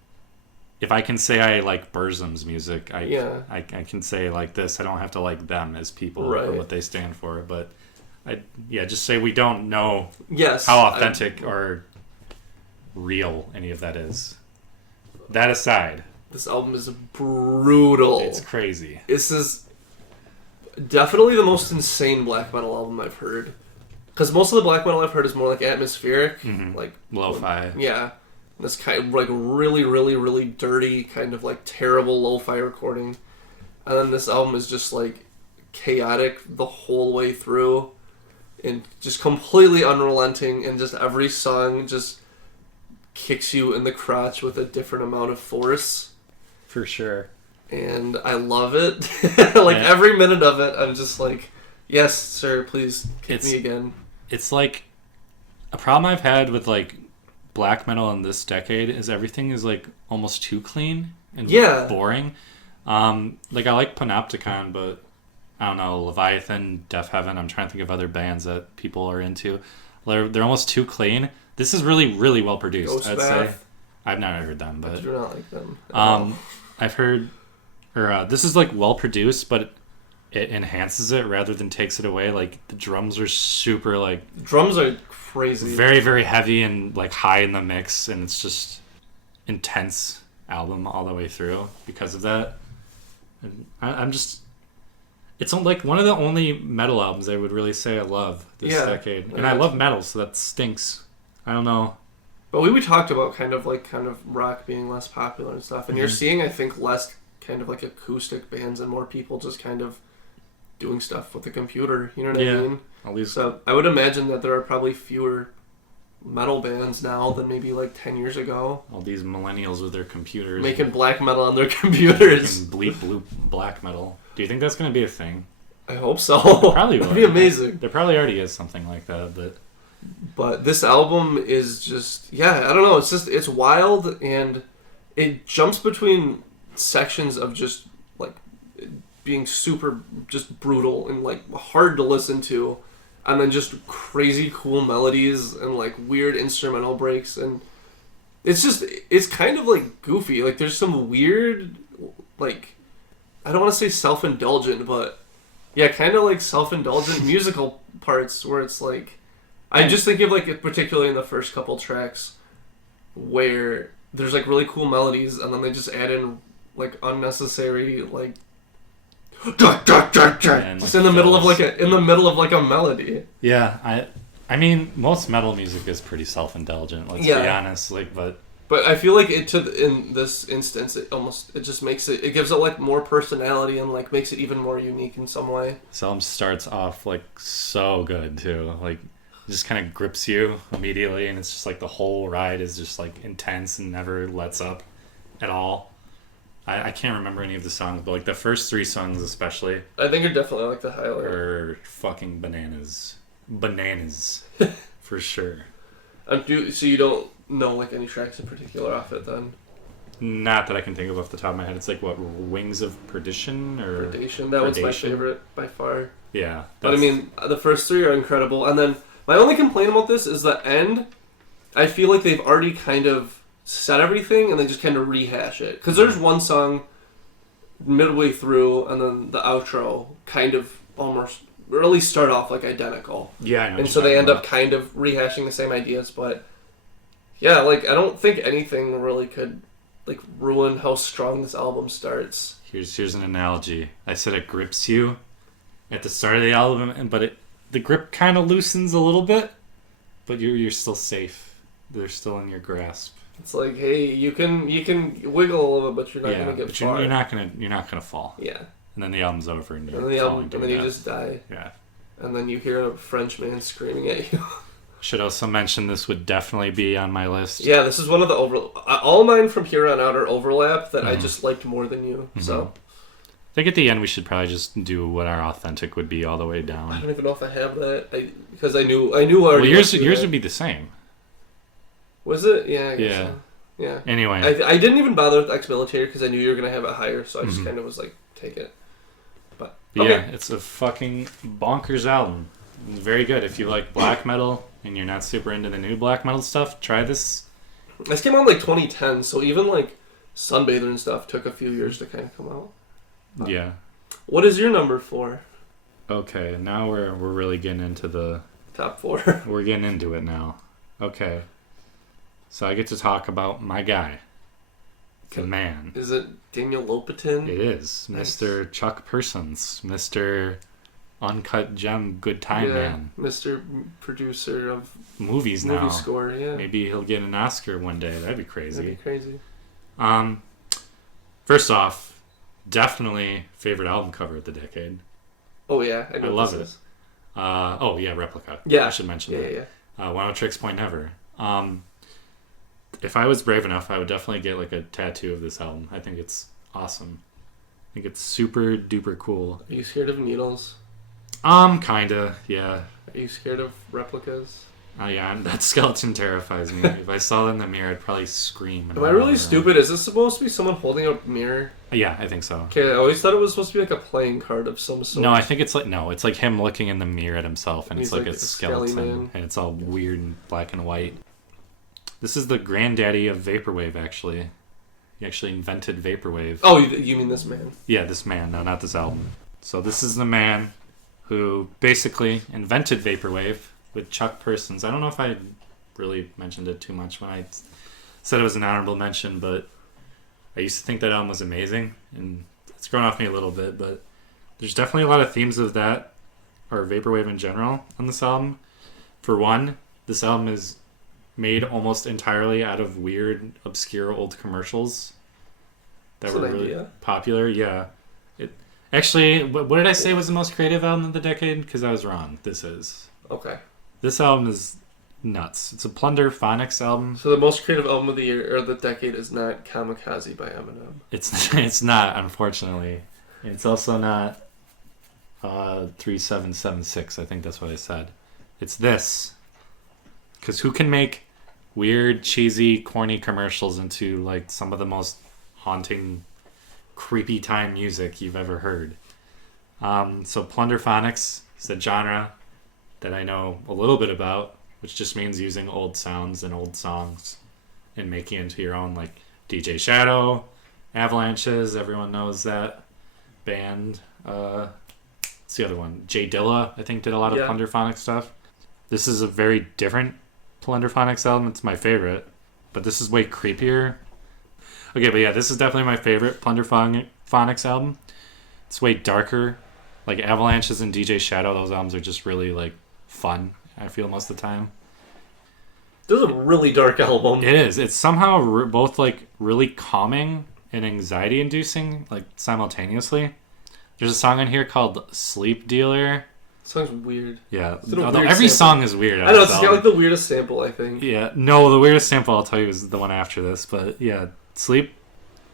if I can say I like Burzum's music, I can say like this. I don't have to like them as people or what they stand for. But just say we don't know how authentic or real any of that is. That aside, this album is brutal. it's crazy. This is definitely the most insane black metal album I've heard. Because most of the black metal I've heard is more like atmospheric, like Lo-fi. Yeah, this kind of like really, really, really dirty, kind of like terrible lo-fi recording, and then this album is just like chaotic the whole way through. and just completely unrelenting, and just every song just kicks you in the crotch with a different amount of force. For sure. And I love it. Like, every minute of it, I'm just like, yes, sir, please kick me again. It's like, a problem I've had with, like, black metal in this decade is everything is, like, almost too clean and boring. Like, I like Panopticon, but I don't know, Leviathan, Death Heaven, I'm trying to think of other bands that people are into. They're almost too clean. This is really, really well produced, I'd say. I've never heard them, but... I do not like them. I've heard... this is, like, well produced, but it enhances it rather than takes it away. Like, the drums are super, like... Drums are crazy. Very, very heavy and, like, high in the mix, and it's just intense album all the way through because of that. And I'm just... It's like one of the only metal albums I would really say I love this decade. And I love metal, so that stinks. I don't know. But we talked about kind of rock being less popular and stuff. And you're seeing, I think, less kind of like acoustic bands and more people just kind of doing stuff with the computer. You know what I mean? At least. So I would imagine that there are probably fewer metal bands now than maybe like 10 years ago. All these millennials with their computers. Making black metal on their computers. Making bleep bloop black metal. Do you think that's going to be a thing? I hope so. Probably will. That'd be amazing. There probably already is something like that. But this album is just, I don't know. It's wild, and it jumps between sections of just like being super just brutal and like hard to listen to, and then just crazy cool melodies and like weird instrumental breaks, and it's kind of like goofy. Like there's some weird, like, I don't want to say self-indulgent, but kind of like self-indulgent musical parts where it's like, I just think of like particularly in the first couple tracks where there's like really cool melodies, and then they just add in like unnecessary like just in the middle of like a melody. Yeah, I mean most metal music is pretty self-indulgent. Let's be honest, like But I feel like in this instance, it just makes it gives it like more personality and like makes it even more unique in some way. This album starts off like so good too, like it just kind of grips you immediately, and it's just like the whole ride is just like intense and never lets up at all. I can't remember any of the songs, but like the first 3 songs especially, I think are definitely like the highlight. Are fucking bananas for sure. So you don't know like any tracks in particular off it then? Not that I can think of off the top of my head. It's like what, Wings of Perdition or Predation. That was my favorite by far. Yeah, but I mean the first 3 are incredible, and then my only complaint about this is the end. I feel like they've already kind of said everything and they just kind of rehash it, because there's one song midway through and then the outro kind of almost, or at least start off like identical. Yeah, I know. And so they end up kind of rehashing the same ideas, but like I don't think anything really could like ruin how strong this album starts. Here's an analogy. I said it grips you at the start of the album, but the grip kind of loosens a little bit, but you're still safe. They're still in your grasp. It's like, hey, you can wiggle a little bit, but you're not gonna get far. You're not gonna fall. Yeah. And then the album's over, and then you just die. Yeah. And then you hear a French man screaming at you. Should also mention this would definitely be on my list. Yeah, this is one of the all mine from here on out are overlap that I just liked more than you. Mm-hmm. So I think at the end we should probably just do what our authentic would be all the way down. I don't even know if I have that, because I knew already. Well, yours would be the same. Was it? Yeah, I guess so. Yeah. Anyway. I didn't even bother with Ex-Military because I knew you were going to have it higher, so I just kind of was like, take it. But okay. Yeah, it's a fucking bonkers album. Very good. If you like black metal and you're not super into the new black metal stuff, try this. This came out like 2010, so even like Sunbather and stuff took a few years to kind of come out. Yeah. What is your number 4? Okay, now we're really getting into the top 4. We're getting into it now. Okay. So I get to talk about my guy. The man. Is it Daniel Lopatin? It is. Nice. Mr. Chuck Persons. Mr. Uncut Gem Good Time Man. Mr. Producer of movies now. Movie score, yeah. Maybe he'll get an Oscar one day. That'd be crazy. That'd be crazy. First off, definitely favorite album cover of the decade. Oh yeah, I love it. Oh yeah, Replica. Yeah. I should mention that. Yeah. One of Tricks Point Never. If I was brave enough, I would definitely get like a tattoo of this album. I think it's awesome. I think it's super duper cool. Are you scared of needles? Kinda, yeah. Are you scared of replicas? Oh yeah, that skeleton terrifies me. If I saw that in the mirror, I'd probably scream. Am I really stupid? Is this supposed to be someone holding up a mirror? Yeah, I think so. Okay, I always thought it was supposed to be like a playing card of some sort. No, I think it's like him looking in the mirror at himself, and He's it's like like a a skelly skeleton, man. and it's all weird and black and white. This is the granddaddy of vaporwave, actually. He actually invented vaporwave. Oh, you mean this man? Yeah, this man. No, not this album. So this is the man who basically invented vaporwave with Chuck Persons. I don't know if I really mentioned it too much when I said it was an honorable mention, but I used to think that album was amazing, and it's grown off me a little bit, but there's definitely a lot of themes of that, or vaporwave in general, on this album. For one, this album is made almost entirely out of weird, obscure old commercials that That's were an really idea. popular. Yeah. Actually, what did I say was the most creative album of the decade? Because I was wrong. Okay. This album is nuts. It's a Plunder Phonics album. So the most creative album of the year or the decade is not Kamikaze by Eminem. It's not, unfortunately. It's also not 3776. I think that's what I said. It's this. Because who can make weird, cheesy, corny commercials into like some of the most haunting, creepy time music you've ever heard? So Plunder Phonics is a genre that I know a little bit about, which just means using old sounds and old songs and making it into your own, like DJ Shadow, Avalanches, everyone knows that band. What's the other one? Jay Dilla, I think, did a lot of Plunder Phonics stuff. This is a very different Plunder Phonics album. It's my favorite, but this is way creepier. Okay, but yeah, this is definitely my favorite Plunder Phonics album. It's way darker. Like Avalanches and DJ Shadow, those albums are just really like fun, I feel, most of the time. This is a really dark album. It is. It's somehow both like really calming and anxiety inducing, like simultaneously. There's a song on here called Sleep Dealer. Song's weird. Yeah. Although Every song is weird. I know, it's got like the weirdest sample, I think. Yeah. No, the weirdest sample I'll tell you is the one after this. But yeah, Sleep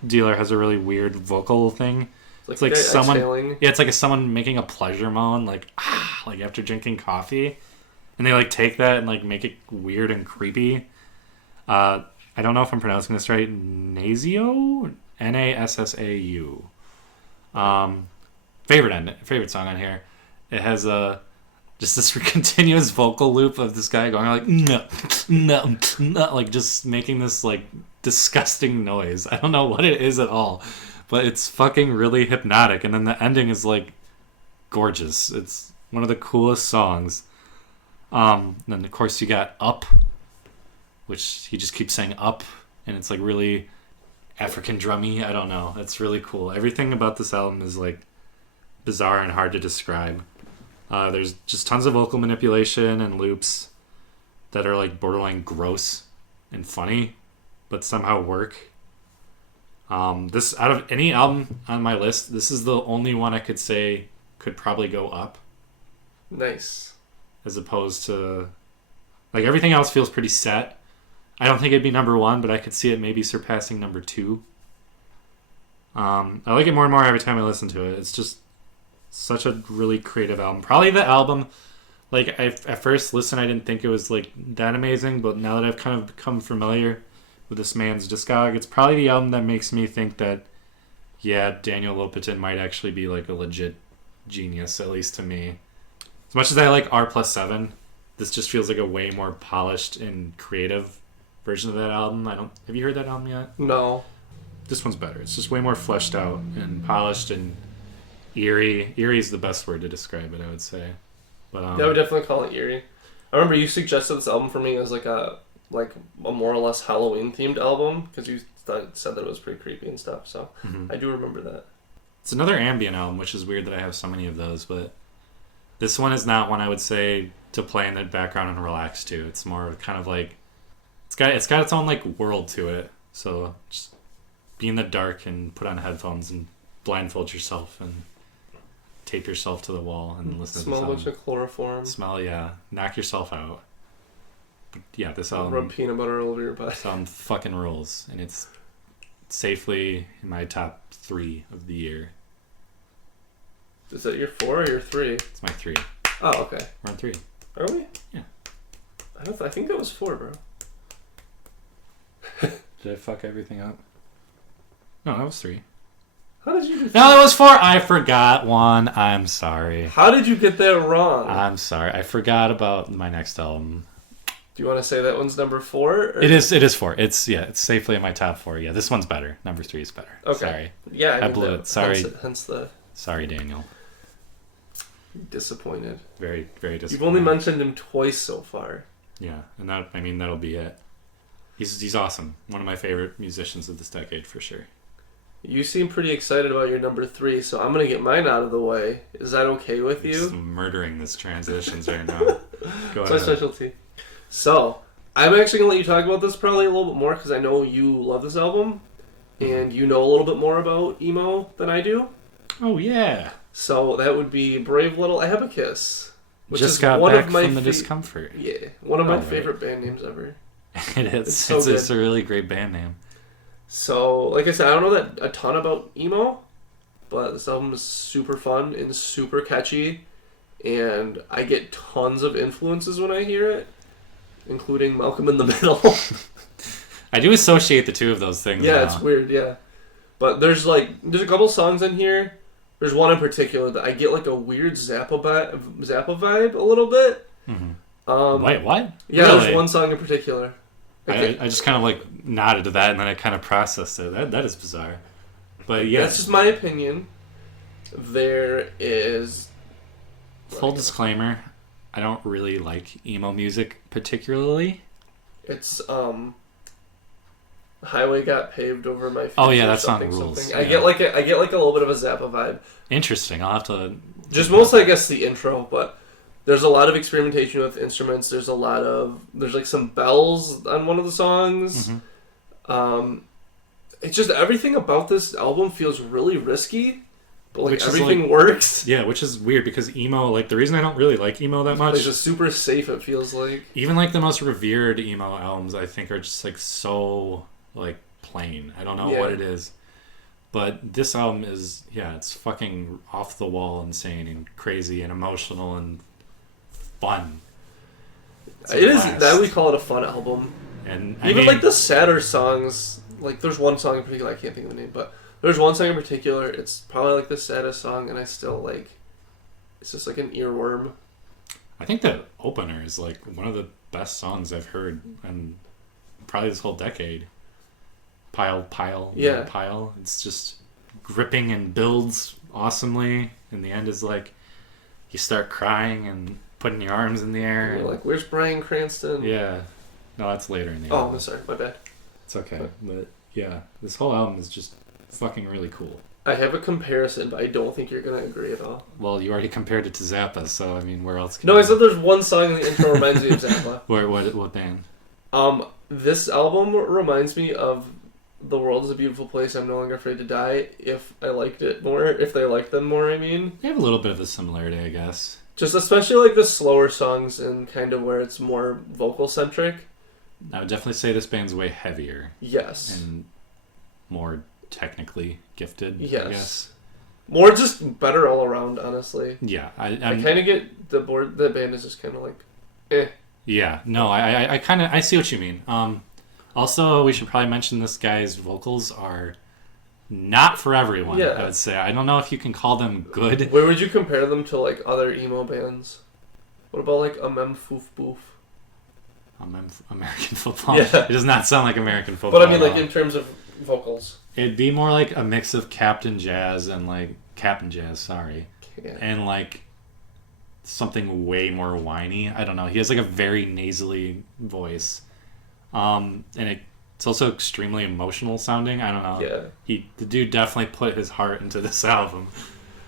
Dealer has a really weird vocal thing. It's like someone. Exhaling. Yeah, it's like someone making a pleasure moan, like after drinking coffee, and they like take that and like make it weird and creepy. I don't know if I'm pronouncing this right. Nasau, Nassau. Favorite song on here. It has just this continuous vocal loop of this guy going like no, like just making this like disgusting noise. I don't know what it is at all, but it's fucking really hypnotic. And then the ending is like gorgeous. It's one of the coolest songs. Then of course you got Up, which he just keeps saying up, and it's like really African drummy. I don't know. It's really cool. Everything about this album is like bizarre and hard to describe. There's just tons of vocal manipulation and loops that are like borderline gross and funny, but somehow work. This, out of any album on my list, this is the only one I could say could probably go up. Nice. As opposed to, like, everything else feels pretty set. I don't think it'd be number one, but I could see it maybe surpassing number two. I like it more and more every time I listen to it. It's just such a really creative album. Probably the album, like, at first listen, I didn't think it was like that amazing, but now that I've kind of become familiar with this man's discog, it's probably the album that makes me think that, yeah, Daniel Lopatin might actually be like a legit genius, at least to me. As much as I like R+7, this just feels like a way more polished and creative version of that album. Have you heard that album yet? No. This one's better. It's just way more fleshed out and polished and eerie. Eerie is the best word to describe it, I would say. But I would definitely call it eerie. I remember you suggested this album for me as like a more or less Halloween themed album because you said that it was pretty creepy and stuff. So I do remember that. It's another ambient album, which is weird that I have so many of those. But this one is not one I would say to play in the background and relax to. It's more kind of like it's got its own like world to it. So just be in the dark and put on headphones and blindfold yourself and tape yourself to the wall and listen Smell to a this bunch album. of chloroform. Smell, yeah. Knock yourself out. But yeah, this album... Rub peanut butter all over your body. This album fucking rules. And it's safely in my top 3 of the year. Is that your 4 or your 3? It's my 3. Oh, okay. We're on 3. Are we? Yeah. I think that was 4, bro. Did I fuck everything up? No, that was 3. How did you do No, that was 4. I forgot one. I'm sorry. How did you get that wrong? I'm sorry. I forgot about my next album. Do you want to say that one's number 4? Or? It is 4. It's safely in my top 4. Yeah, this one's better. Number 3 is better. Okay. Sorry. Yeah, I blew it. Sorry. Hence the Sorry, Daniel. disappointed. Very, very disappointed. You've only mentioned him twice so far. Yeah, and that'll be it. He's awesome. One of my favorite musicians of this decade for sure. You seem pretty excited about your number 3, so I'm gonna get mine out of the way. Is that okay with you? Just murdering this transitions right now. Go It's my ahead. specialty. So, I'm actually gonna let you talk about this probably a little bit more because I know you love this album, and you know a little bit more about emo than I do. Oh yeah. So that would be Brave Little Abacus, which Just is got one back of my from the discomfort. Yeah, one of my All right. favorite band names ever. It is. It's so It's good. a really great band name. So, like I said, I don't know that a ton about emo, but this album is super fun and super catchy, and I get tons of influences when I hear it, including Malcolm in the Middle. I do associate the two of those things. Yeah, now. it's weird, yeah. But there's a couple songs in here. There's one in particular that I get like a weird Zappa vibe a little bit. Mm-hmm. Wait, what? Yeah, Really? there's one song in particular. I just kind of like nodded to that and then I kind of processed it. That is bizarre. But yeah, That's just my opinion. There is... full disclaimer, I don't really like emo music particularly. It's, Highway Got Paved Over My Face. Oh, yeah, or that song something, rules. something. Yeah. I get like a little bit of a Zappa vibe. Interesting. I'll have to... Just mostly, I guess, the intro, but there's a lot of experimentation with instruments. There's like some bells on one of the songs. Mm-hmm. It's just everything about this album feels really risky, but like Which is, everything like- works. Yeah, which is weird because emo, like the reason I don't really like emo that much, It's just super safe, it feels like. even like the most revered emo albums, I think are just like so like plain. I don't know Yeah. what it is. But this album is, it's fucking off the wall insane and crazy and emotional and fun. It's a It is blast. that we call it a fun album. And Even like the sadder songs, like there's one song in particular, I can't think of the name, but there's one song in particular, it's probably like the saddest song, and I still like, it's just like an earworm. I think the opener is like one of the best songs I've heard in probably this whole decade. Pile, Yeah. pile. It's just gripping and builds awesomely. And the end is like you start crying and putting your arms in the air. And you're And, like, where's Bryan Cranston? yeah. No, that's later in the Oh, album. I'm sorry, my bad. It's okay. But yeah, this whole album is just fucking really cool. I have a comparison, but I don't think you're gonna agree at all. Well, you already compared it to Zappa, so I mean, where else can No, you... I said there's one song in the intro reminds me of Zappa. What band? This album reminds me of The World is a Beautiful Place, I'm No Longer Afraid to Die, if they liked them more, I mean. They have a little bit of a similarity, I guess. Just especially like the slower songs and kind of where it's more vocal-centric. I would definitely say this band's way heavier Yes. and more technically gifted, Yes. I guess. More just better all around, honestly. Yeah, I kind of get the band is just kind of like, eh. Yeah, no, I kind of I see what you mean. Also, we should probably mention this guy's vocals are not for everyone. Yeah. I would say I don't know if you can call them good. Where would you compare them to like other emo bands? What about like Mem Foof Boof? American football. Yeah. It does not sound like American football. But I mean, at like all. in terms of vocals. It'd be more like a mix of Captain Jazz, sorry, Yeah. and like something way more whiny. I don't know. He has like a very nasally voice, and it's also extremely emotional sounding. I don't know. Yeah. The dude definitely put his heart into this album.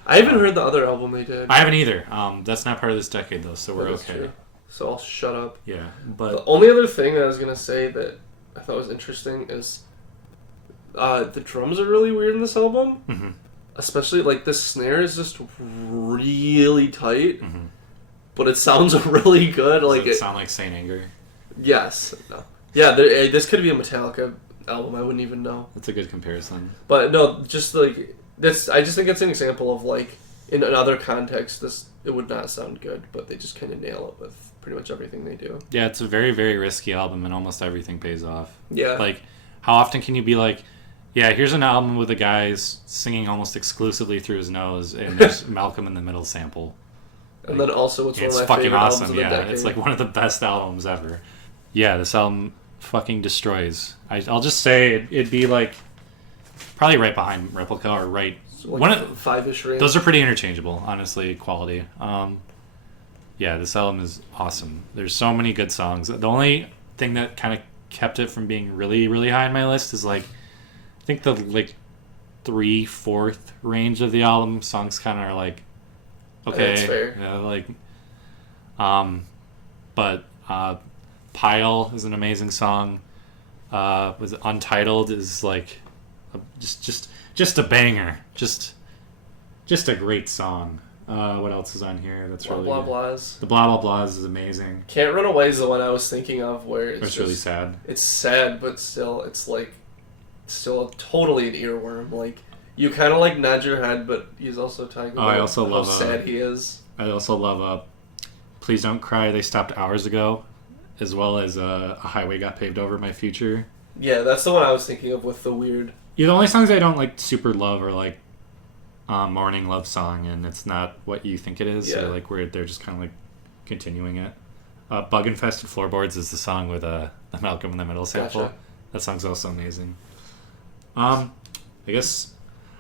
I haven't heard the other album they did. I haven't either. That's not part of this decade though, so we're That is okay. true. So I'll shut up. Yeah, The but only other thing that I was gonna say that I thought was interesting is the drums are really weird in this album. Mhm. especially like the snare is just really tight, Mm-hmm. but it sounds really good. Like Does it sound like Saint Anger? Yes. No. Yeah. This could be a Metallica album. I wouldn't even know. That's a good comparison. But no, just like this, I just think it's an example of like in another context, it would not sound good, but they just kind of nail it with pretty much everything they do. Yeah, it's a very, very risky album, and almost everything pays off. Yeah. Like, how often can you be like, yeah, here's an album with a guy singing almost exclusively through his nose, and there's Malcolm in the Middle sample. And then also, it's one of my fucking favorite awesome. albums of the decade. It's like one of the best albums ever. Yeah, this album fucking destroys. I'll just say it'd be like probably right behind Replica or right. Like one of five-ish range. those are pretty interchangeable, honestly. Quality. Yeah, this album is awesome. There's so many good songs. The only thing that kind of kept it from being really, really high on my list is like I think the like 3/4 range of the album songs kind of are like okay, that's fair. Yeah, like but Pile is an amazing song. Was Untitled is like just a banger. Just a great song. What else is on here? That's Blah really blah good? blahs. The Blah Blah Blahs is amazing. Can't Run Away is the one I was thinking of, where it's Really sad. It's sad, but still, it's like still totally an earworm. Like you kind of like nod your head, but he's also talking about I also how love sad he is. I also love Please Don't Cry. They stopped hours ago, as well as A Highway Got Paved Over My Future. Yeah, that's the one I was thinking of with the weird. Yeah, the only songs I don't like super love are like Morning Love Song, and It's Not What You Think It Is. Yeah. So like where they're just kind of like continuing it. Bug Infested Floorboards is the song with the Malcolm in the Middle sample. Gotcha. That song's also amazing. I guess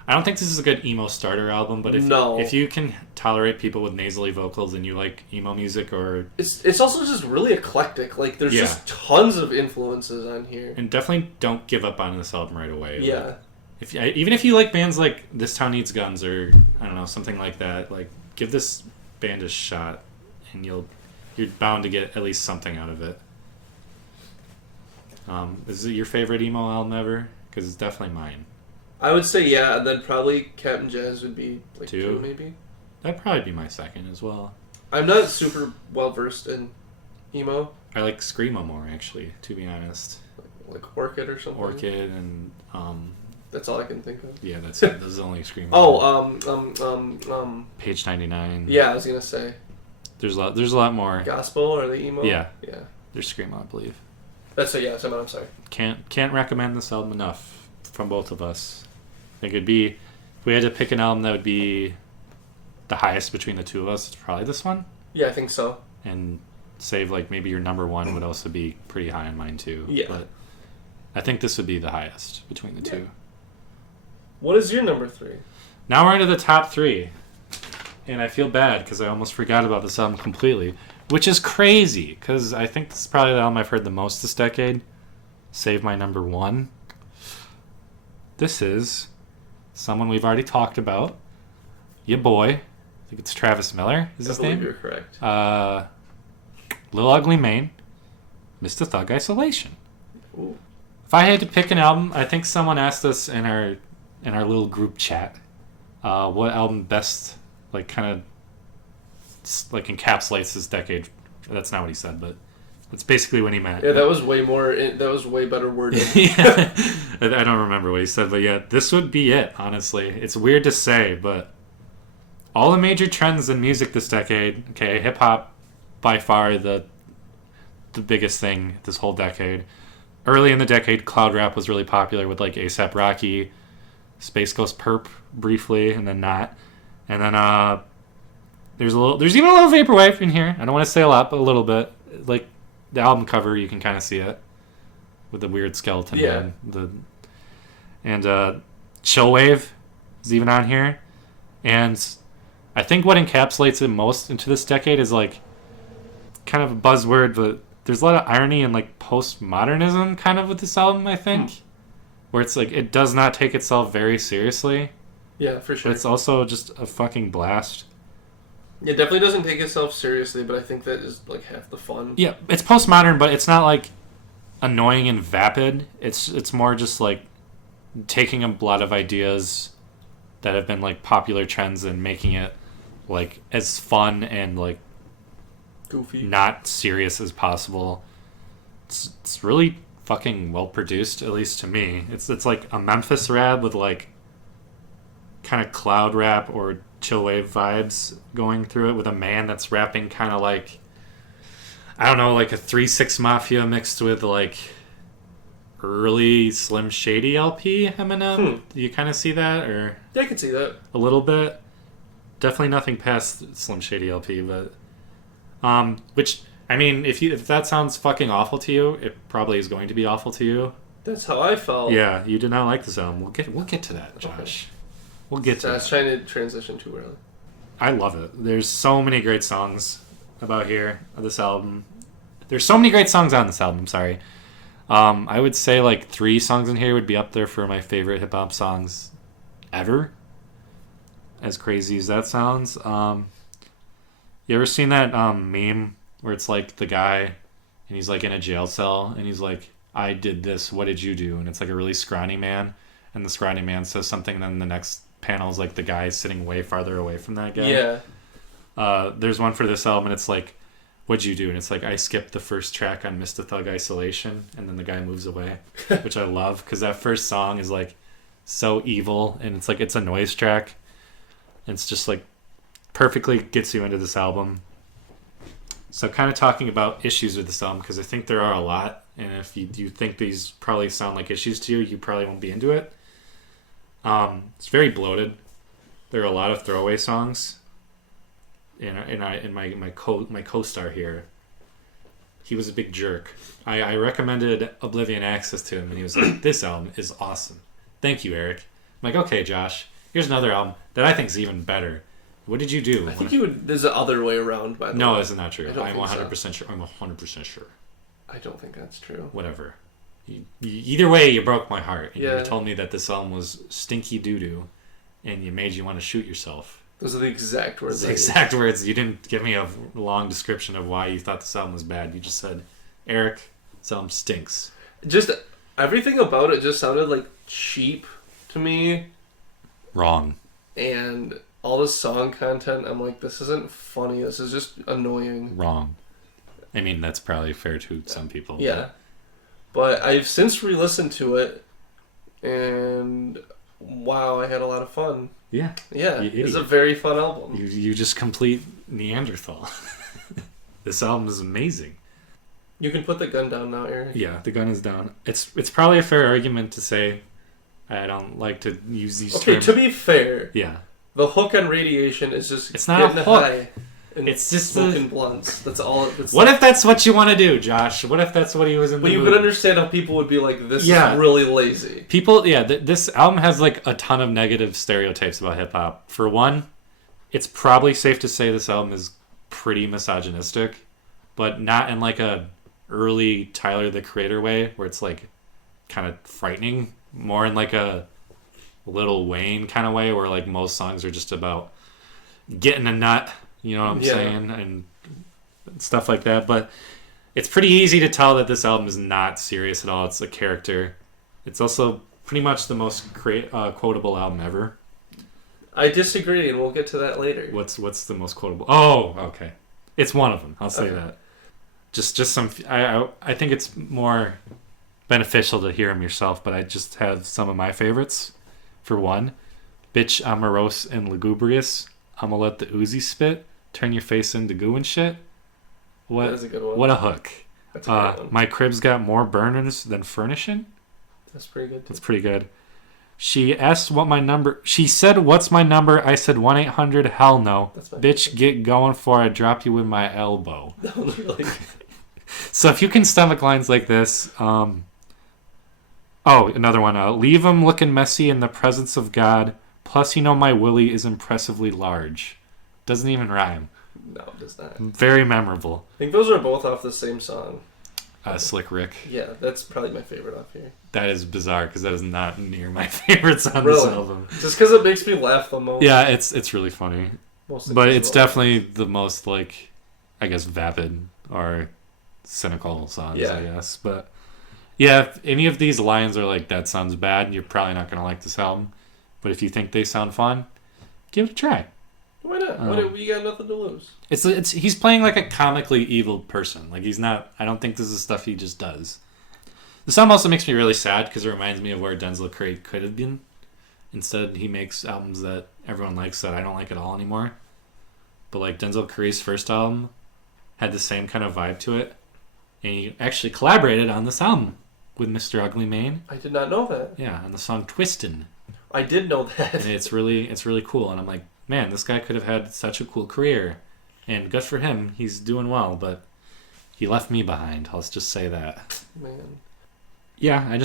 I don't think this is a good emo starter album, but if you can tolerate people with nasally vocals and you like emo music, or it's also just really eclectic. Like there's just tons of influences on here. and definitely don't give up on this album right away. Yeah. Like, even if you like bands like This Town Needs Guns or I don't know, something like that, like give this band a shot and you're bound to get at least something out of it. Is it your favorite emo album ever? Because it's definitely mine. I would say yeah, and then probably Captain Jazz would be like 2? 2 maybe. That'd probably be my second as well. I'm not super well versed in emo. I like Screamo more, actually, to be honest. Like Orchid or something. Orchid and That's all I can think of. yeah, that's it. Those are the only Screamo. Page 99. Yeah, I was gonna say. There's a lot more. Gospel or the emo. Yeah. Yeah. There's Screamo, I believe. That's a yes. I'm sorry. Can't recommend this album enough from both of us. I think it'd be, if we had to pick an album that would be the highest between the two of us, it's probably this one. Yeah, I think so. And save like maybe your number one would also be pretty high on mine too. Yeah. But I think this would be the highest between the two. What is your number 3? Now we're into the top 3. And I feel bad because I almost forgot about this album completely. Which is crazy because I think this is probably the album I've heard the most this decade. Save my number 1. This is someone we've already talked about. Your boy. I think it's Travis Miller is his name. You're correct. Lil Ugly Mane. Mr. Thug Isolation. Ooh. If I had to pick an album, I think someone asked us in our little group chat what album best like kind of like encapsulates this decade. That's not what he said, but that's basically what he meant. Yeah, that was way more. That was way better worded. Yeah. I don't remember what he said, but yeah, this would be it. Honestly, it's weird to say, but all the major trends in music this decade. Okay, hip hop by far the biggest thing this whole decade. Early in the decade, cloud rap was really popular with like A$AP Rocky, Space Ghost Perp briefly, and then not. And then there's even a little vaporwave in here. I don't want to say a lot, but a little bit. Like the album cover, you can kind of see it with the weird skeleton. Yeah. And chillwave is even on here. And I think what encapsulates it most into this decade is like kind of a buzzword, but there's a lot of irony and like postmodernism kind of with this album, I think. Where it's like it does not take itself very seriously. Yeah, for sure. But it's also just a fucking blast. It definitely doesn't take itself seriously, but I think that is like half the fun. Yeah, it's postmodern, but it's not like annoying and vapid. It's more just like taking a lot of ideas that have been like popular trends and making it like as fun and like Goofy. not serious as possible. It's really fucking well produced, at least to me. It's like a Memphis rap with like kind of cloud rap or chill wave vibes going through it, with a man that's rapping kind of like, I don't know, like a 3-6 Mafia mixed with like early Slim Shady LP Eminem. Do you kind of see that? Or Yeah, I can see that. a little bit. Definitely nothing past Slim Shady LP, but which, I mean, if that sounds fucking awful to you, it probably is going to be awful to you. That's how I felt. Yeah, you did not like this album. We'll get to that, Josh. Okay. We'll get to I that. was trying to transition too early. I love it. There's so many great songs about this album. There's so many great songs on this album, sorry. I would say like 3 songs in here would be up there for my favorite hip-hop songs ever. As crazy as that sounds. You ever seen that meme where it's like the guy and he's like in a jail cell and he's like, I did this, what did you do? And it's like a really scrawny man, and the scrawny man says something, and then the next panel is like the guy sitting way farther away from that guy. Yeah. There's one for this album, and it's like, what'd you do? And it's like, I skipped the first track on Mr. Thug Isolation, and then the guy moves away, which I love, because that first song is like so evil, and it's like, it's a noise track, and it's just like perfectly gets you into this album. So kind of talking about issues with this album, because I think there are a lot, and if you think these probably sound like issues to you, you probably won't be into it. It's very bloated. There are a lot of throwaway songs. And my co-star here, he was a big jerk. I recommended Oblivion Access to him, and he was like, this album is awesome. Thank you, Eric. I'm like, okay, Josh, here's another album that I think is even better. What did you do? I think you would. There's the other way around, by the way. No, isn't that true? I'm 100% sure. I'm 100% sure. I don't think that's true. Whatever. Either way, you broke my heart. And Yeah. You told me that this album was stinky doo-doo, and you made you want to shoot yourself. Those are the exact words. Those are the exact words. You didn't give me a long description of why you thought this album was bad. You just said, Eric, this album stinks. Just everything about it just sounded like cheap to me. Wrong. And all the song content, I'm like, this isn't funny. This is just annoying. Wrong. I mean, that's probably fair to some people. Yeah. But I've since re-listened to it, and wow, I had a lot of fun. Yeah. Yeah, it's a very fun album. You just complete Neanderthal. This album is amazing. You can put the gun down now, Eric. Yeah, the gun is down. It's probably a fair argument to say I don't like to use these terms. To be fair, yeah, the hook on Radiation is just it's not a hook. High and it's just smoking blunts. That's all. What if that's what you want to do, Josh? What if that's what he was in the Well, you mood? could understand how people would be like, this is really lazy. People, this album has like a ton of negative stereotypes about hip-hop. For one, it's probably safe to say this album is pretty misogynistic, but not in like a early Tyler the Creator way where it's like kind of frightening. More in like a Lil Wayne kind of way where like most songs are just about getting a nut, you know what I'm saying, and stuff like that. But it's pretty easy to tell that this album is not serious at all. It's a character. It's also pretty much the most quotable album ever. I disagree, and we'll get to that later. What's the most quotable? Oh, okay. It's one of them. I'll say that. Just some. I think it's more beneficial to hear them yourself, but I just have some of my favorites. For one, bitch, I'm morose and lugubrious. I'ma let the Uzi spit. Turn your face into goo and shit. What? That's a good one. What a hook. That's a good one. My crib's got more burners than furnishing. That's pretty good. That's pretty good. She asked what my number. She said, "What's my number?" I said, 1-800. Hell no. Bitch, get going before I drop you with my elbow. Really? So if you can stomach lines like this, another one. Leave him looking messy in the presence of God. Plus, you know my willy is impressively large. Doesn't even rhyme. No, it does not. Very memorable. I think those are both off the same song. Slick Rick. Yeah, that's probably my favorite off here. That is bizarre because that is not near my favorites on this album. Just because it makes me laugh the most. Yeah, it's really funny. But it's definitely the most, like, I guess, vapid or cynical songs, I guess. But yeah, if any of these lines are like, that sounds bad, you're probably not going to like this album. But if you think they sound fun, give it a try. Why not? You got nothing to lose. It's he's playing like a comically evil person. Like he's not. I don't think this is stuff he just does. The song also makes me really sad because it reminds me of where Denzel Curry could have been. Instead, he makes albums that everyone likes that I don't like at all anymore. But like Denzel Curry's first album had the same kind of vibe to it, and he actually collaborated on this album with Mr. Ugly Mane. I did not know that. Yeah, on the song "Twistin'." I did know that. And it's really cool. And I'm like, man, this guy could have had such a cool career, and good for him. He's doing well, but he left me behind. I'll just say that. Man. Yeah,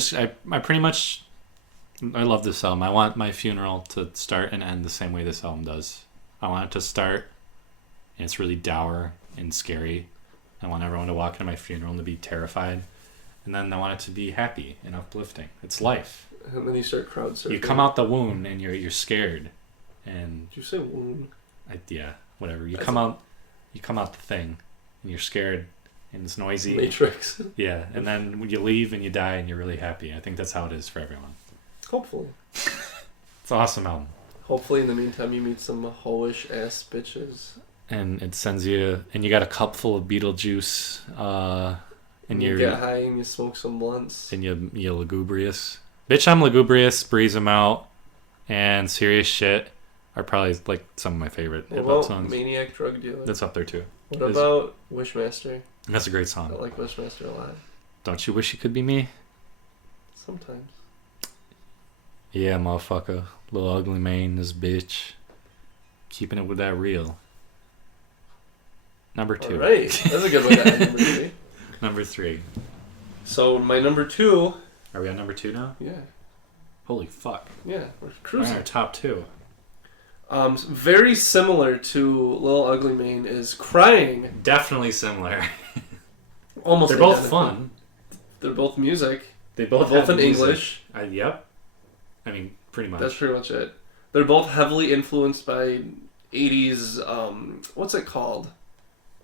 I pretty much I love this album. I want my funeral to start and end the same way this album does. I want it to start, and it's really dour and scary. I want everyone to walk into my funeral and to be terrified, and then I want it to be happy and uplifting. It's life. And then you start crowd surfing. You come out the wound and you're scared, and did you say wound? Yeah, whatever. You come out the thing, and you're scared, and it's noisy. Matrix. Yeah, and then when you leave and you die and you're really happy. I think that's how it is for everyone. Hopefully. It's an awesome album. Hopefully, in the meantime, you meet some hoish ass bitches. And it sends you, and you got a cup full of Beetlejuice, and you get high and you smoke some blunts. And you're lugubrious. Bitch, I'm lugubrious, Breeze 'Em Out, and Serious Shit are probably like some of my favorite hip hop songs. Maniac Drug Dealer? That's up there too. What about Wishmaster? That's a great song. I like Wishmaster a lot. Don't you wish you could be me? Sometimes. Yeah, motherfucker. Little Ugly Mane, this bitch. Keeping it with that real. Number 2. All right. That's a good one to end number 3. Number 3. So my number 2... Are we on number 2 now? Yeah. Holy fuck. Yeah, we're cruising. We're on our top 2. Very similar to Lil Ugly Mane is Crying. Definitely similar. Almost They're both identical. fun. They're both music. They both They're have both in music. English. Yep. I mean, pretty much. That's pretty much it. They're both heavily influenced by 80s, what's it called?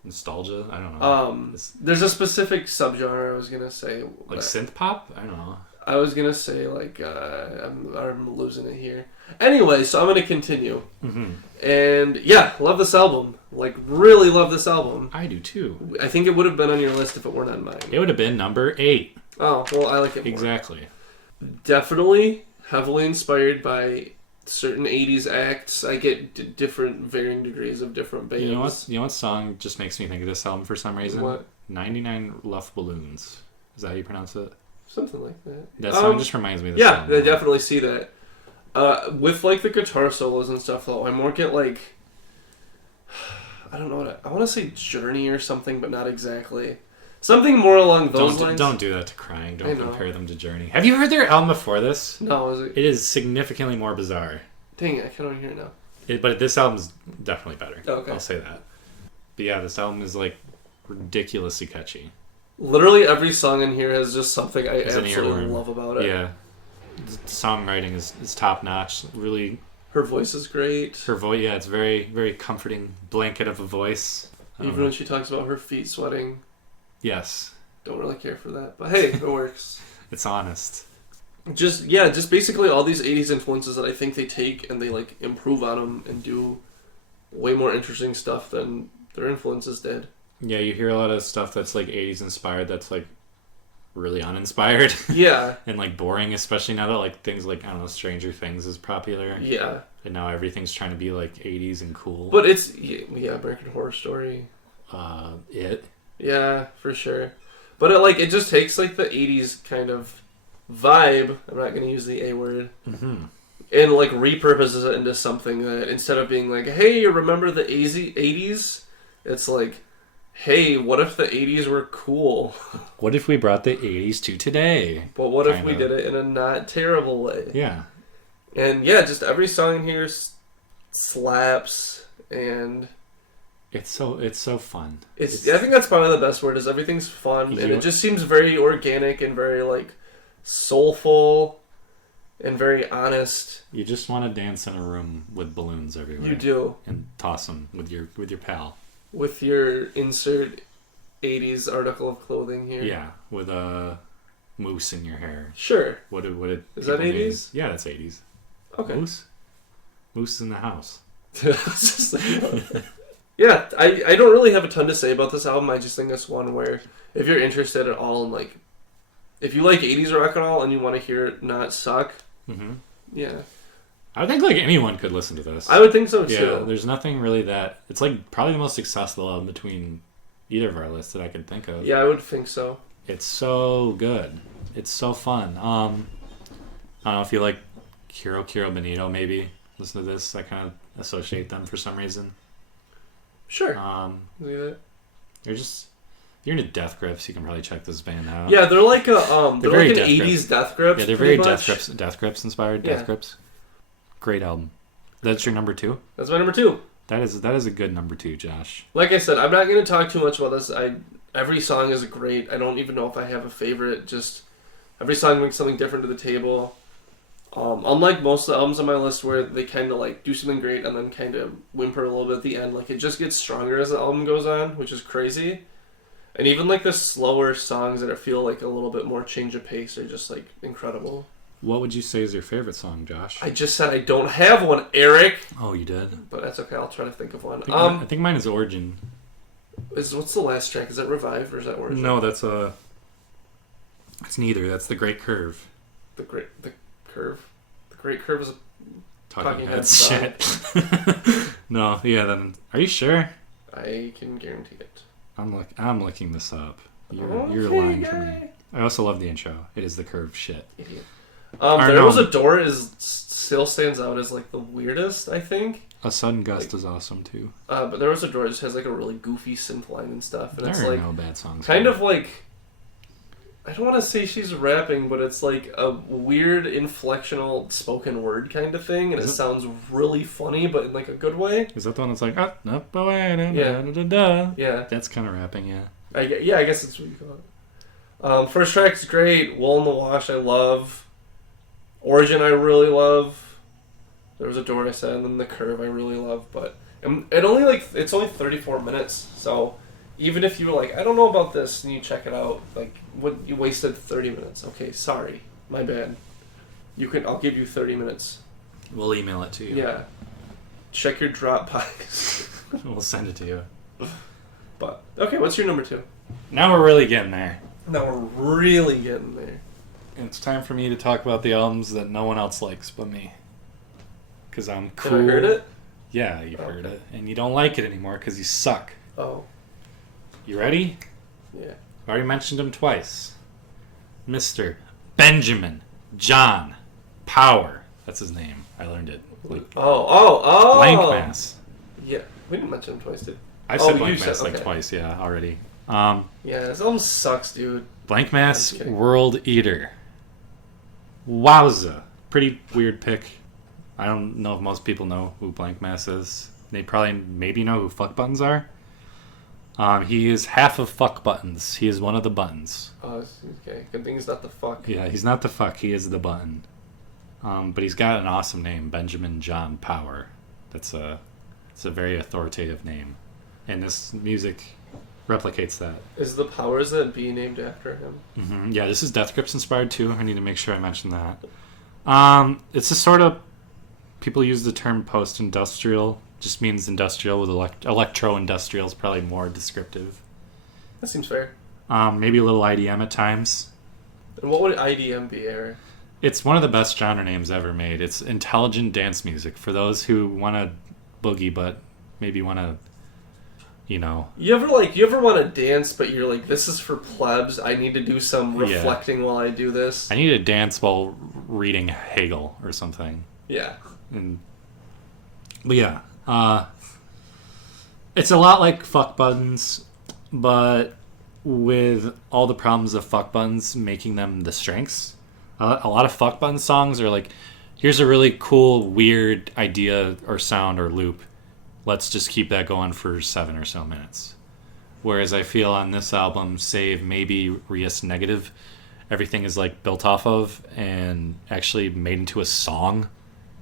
Nostalgia? I don't know. There's a specific subgenre I was going to say. Like synth pop? I don't know. I was going to say, like, I'm losing it here. Anyway, so I'm going to continue. Mm-hmm. And, yeah, love this album. Like, really love this album. I do, too. I think it would have been on your list if it weren't on mine. It would have been number 8. Oh, well, I like it more. Exactly. Definitely heavily inspired by certain 80s acts. I get different varying degrees of different bands. You know what song just makes me think of this album for some reason? What? 99 Luft Balloons. Is that how you pronounce it? Something like that. That song just reminds me of this song. Yeah, I definitely see that. With like the guitar solos and stuff though, I more get like I don't know I want to say Journey or something, but not exactly. Something more along those lines. Don't do that to Crying. Don't compare them to Journey. Have you heard their album before this? No, is it? It is significantly more bizarre. Dang it, I can't hear it now. But this album's definitely better. Oh, okay. I'll say that. But yeah, this album is like ridiculously catchy. Literally every song in here has just something I It's absolutely love about it. Yeah. The songwriting is top notch. Really. Her voice is great. Her voice, yeah, it's very, very comforting blanket of a voice. Even when she talks about her feet sweating. Yes. Don't really care for that, but hey, it works. It's honest. Just basically all these 80s influences that I think they take and they like improve on them and do way more interesting stuff than their influences did. Yeah, you hear a lot of stuff that's like 80s inspired that's like really uninspired. Yeah. And like boring, especially now that like things like, I don't know, Stranger Things is popular. Yeah. And now everything's trying to be like 80s and cool. But it's, yeah, American Horror Story. It. Yeah, for sure. But it just takes like the 80s kind of vibe, I'm not going to use the A word, mm-hmm. and like repurposes it into something that instead of being like, hey, remember the 80s? It's like, hey, what if the 80s were cool? What if we brought the 80s to today? But what if we did it in a not terrible way? Yeah. And yeah, just every song in here slaps, and it's so fun. I think that's probably the best word, is everything's fun, and it just seems very organic and very like soulful and very honest. You just want to dance in a room with balloons everywhere. You do. And toss them with your pal. With your insert 80s article of clothing here. Yeah, with a moose in your hair. Sure. What did Is that 80s? Yeah, that's 80s. Okay. Moose in the house. Yeah, I don't really have a ton to say about this album. I just think it's one where if you're interested at all in like, if you like 80s rock and all and you want to hear it not suck, yeah. I would think like anyone could listen to this. I would think so too. Yeah, there's nothing really that... It's like probably the most accessible album between either of our lists that I could think of. Yeah, I would think so. It's so good. It's so fun. I don't know if you like Kiro Benito, maybe. Listen to this. I kind of associate them for some reason. Sure. You're into Death Grips. You can probably check this band out. Yeah, they're like a they're like an 80s Death Grips. Yeah, they're very Death Grips inspired. Death Grips. Great album. That's your number 2? That's my number 2. That is a good number 2, Josh. Like I said, I'm not going to talk too much about this. Every song is great. I don't even know if I have a favorite. Just every song brings something different to the table. Unlike most of the albums on my list where they kind of like do something great and then kind of whimper a little bit at the end, like it just gets stronger as the album goes on, which is crazy. And even like the slower songs that feel like a little bit more change of pace are just like incredible. What would you say is your favorite song, Josh? I just said I don't have one, Eric. Oh, you did? But that's okay. I'll try to think of one. I think mine is Origin. What's the last track? Is that Revive or is that Origin? No, that's it's neither. That's The Great Curve. The Great Curve. The Great Curve is a Talking Heads shit. No, yeah. Then are you sure? I can guarantee it. I'm looking this up. You're lying to me. I also love the intro. It is The Curve shit. Idiot. There Was a Door still stands out as like the weirdest, I think. A Sudden Gust is awesome too. But There Was a Door just has like a really goofy synth line and stuff, and there it's are like no bad songs. Kind of like, I don't want to say she's rapping, but it's like a weird inflectional spoken word kind of thing, and it sounds really funny, but in like a good way. Is that the one that's like yeah? That's kind of rapping, yeah. I guess that's what you call it. First track's great. Wool in the Wash, I love. Origin, I really love. There Was a Door, I said, and then The Curve, I really love. But it's only 34 minutes, so even if you were like, I don't know about this, and you check it out, like, you wasted 30 minutes. Okay, sorry, my bad. I'll give you 30 minutes. We'll email it to you. Yeah. Check your Dropbox. We'll send it to you. But okay, what's your number 2? Now we're really getting there. Now we're really getting there. It's time for me to talk about the albums that no one else likes but me. Because I'm cool. Have I heard it? Yeah, you've heard it. And you don't like it anymore because you suck. Oh. You ready? Yeah. I already mentioned him twice. Mr. Benjamin John Power. That's his name. I learned it. Blank Mass. Yeah. We didn't mention him twice, did we? I've said Blank Mass like twice, yeah, already. Yeah, this album sucks, dude. Blank Mass World Eater. Wowza. Pretty weird pick. I don't know if most people know who Blank Mass is. They probably maybe know who Fuck Buttons are. He is half of Fuck Buttons. He is one of the buttons. Oh, okay. Good thing he's not the fuck. Yeah, he's not the fuck. He is the button. But he's got an awesome name, Benjamin John Power. It's a very authoritative name. And this music replicates that. Is the Powers That Be named after him? Mm-hmm. Yeah, this is Death Grips inspired too. I need to make sure I mention that. It's a sort of... People use the term post-industrial. Just means industrial with electro-industrial is probably more descriptive. That seems fair. Maybe a little IDM at times. And what would IDM be, Eric? It's one of the best genre names ever made. It's intelligent dance music for those who want to boogie but maybe want to, you ever want to dance but you're like, this is for plebs, I need to do some reflecting while I do this. I need to dance while reading Hegel or something. Yeah. But yeah, it's a lot like Fuck Buttons, but with all the problems of Fuck Buttons making them the strengths. A lot of Fuck Buttons songs are like, here's a really cool, weird idea or sound or loop. Let's just keep that going for 7 or so minutes. Whereas I feel on this album, save maybe Rias Negative, everything is like built off of and actually made into a song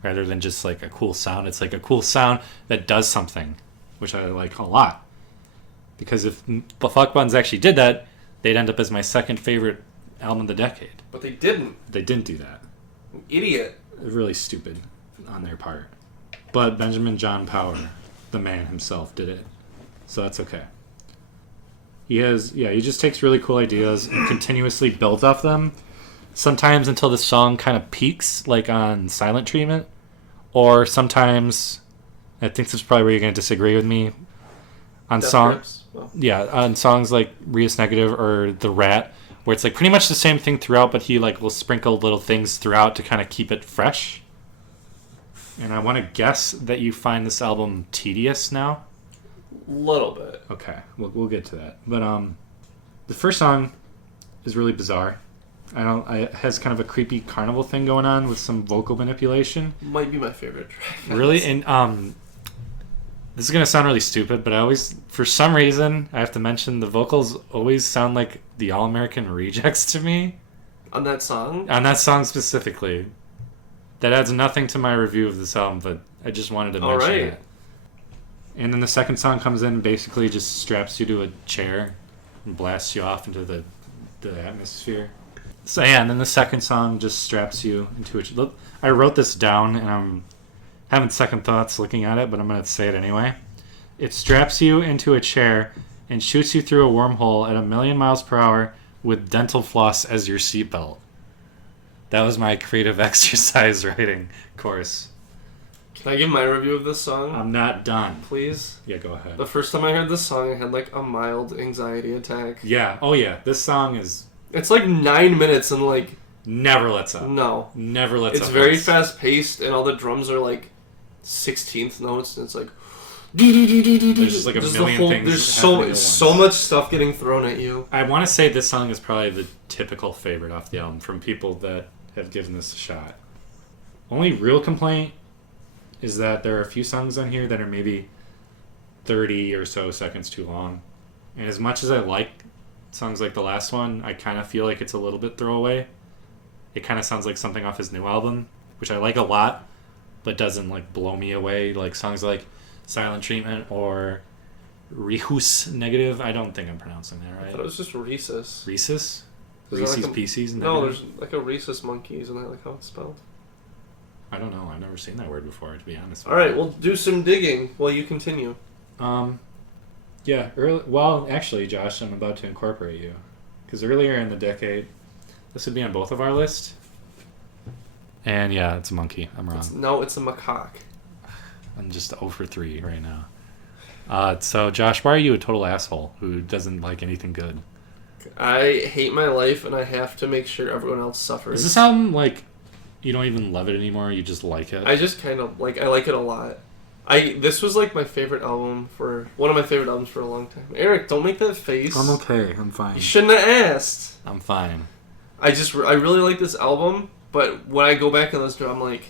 rather than just like a cool sound. It's like a cool sound that does something, which I like a lot. Because if the Fuck Buttons actually did that, they'd end up as my second favorite album of the decade. But they didn't. They didn't do that. Idiot. Really stupid. on their part. But Benjamin John Power, the man himself, did it. So that's okay. He just takes really cool ideas and continuously builds off them. Sometimes until the song kind of peaks, like on Silent Treatment. Or sometimes, I think this is probably where you're going to disagree with me, on songs. Well. Yeah, on songs like Rias Negative or The Rat, where it's like pretty much the same thing throughout, but he like will sprinkle little things throughout to kind of keep it fresh. And I want to guess that you find this album tedious now. Little bit. Okay, we'll get to that. But the first song is really bizarre. It has kind of a creepy carnival thing going on with some vocal manipulation. Might be my favorite track. Really? And this is gonna sound really stupid, but for some reason, I have to mention the vocals always sound like the All American Rejects to me. On that song? On that song specifically. That adds nothing to my review of this album, but I just wanted to mention it. And then the second song comes in and basically just straps you to a chair and blasts you off into the atmosphere. So yeah, and then the second song just straps you into a chair. I wrote this down and I'm having second thoughts looking at it, but I'm going to say it anyway. It straps you into a chair and shoots you through a wormhole at 1,000,000 miles per hour with dental floss as your seatbelt. That was my creative exercise writing course. Can I give my review of this song? I'm not done. Please? Yeah, go ahead. The first time I heard this song, I had like a mild anxiety attack. Yeah. Oh, yeah. This song is... It's like 9 minutes and like... Never lets up. No. Never lets up. It's very fast-paced and all the drums are like 16th notes and it's like... There's just like a million things. There's so much stuff getting thrown at you. I want to say this song is probably the typical favorite off the album from people that have given this a shot. Only real complaint is that there are a few songs on here that are maybe 30 or so seconds too long. And as much as I like songs like the last one, I kind of feel like it's a little bit throwaway. It kind of sounds like something off his new album, which I like a lot, but doesn't like blow me away. Like songs like Silent Treatment or Rias Negative. I don't think I'm pronouncing that right. I thought it was just Rhesus. Rhesus? Is Reese's like Pieces? No, there's like a Rhesus monkey, isn't that like how it's spelled? I don't know. I've never seen that word before, to be honest. Alright, we'll do some digging while you continue. Yeah, actually, Josh, I'm about to incorporate you. Because earlier in the decade, this would be on both of our lists. And yeah, it's a monkey. I'm wrong. It's a macaque. I'm just 0 for 3 right now. So, Josh, why are you a total asshole who doesn't like anything good? I hate my life, and I have to make sure everyone else suffers. Is this album, like, you don't even love it anymore, you just like it? I just kind of, I like it a lot. This was, like, my favorite album one of my favorite albums for a long time. Eric, don't make that face. I'm okay, I'm fine. You shouldn't have asked. I'm fine. I really like this album, but when I go back and listen to it, I'm like,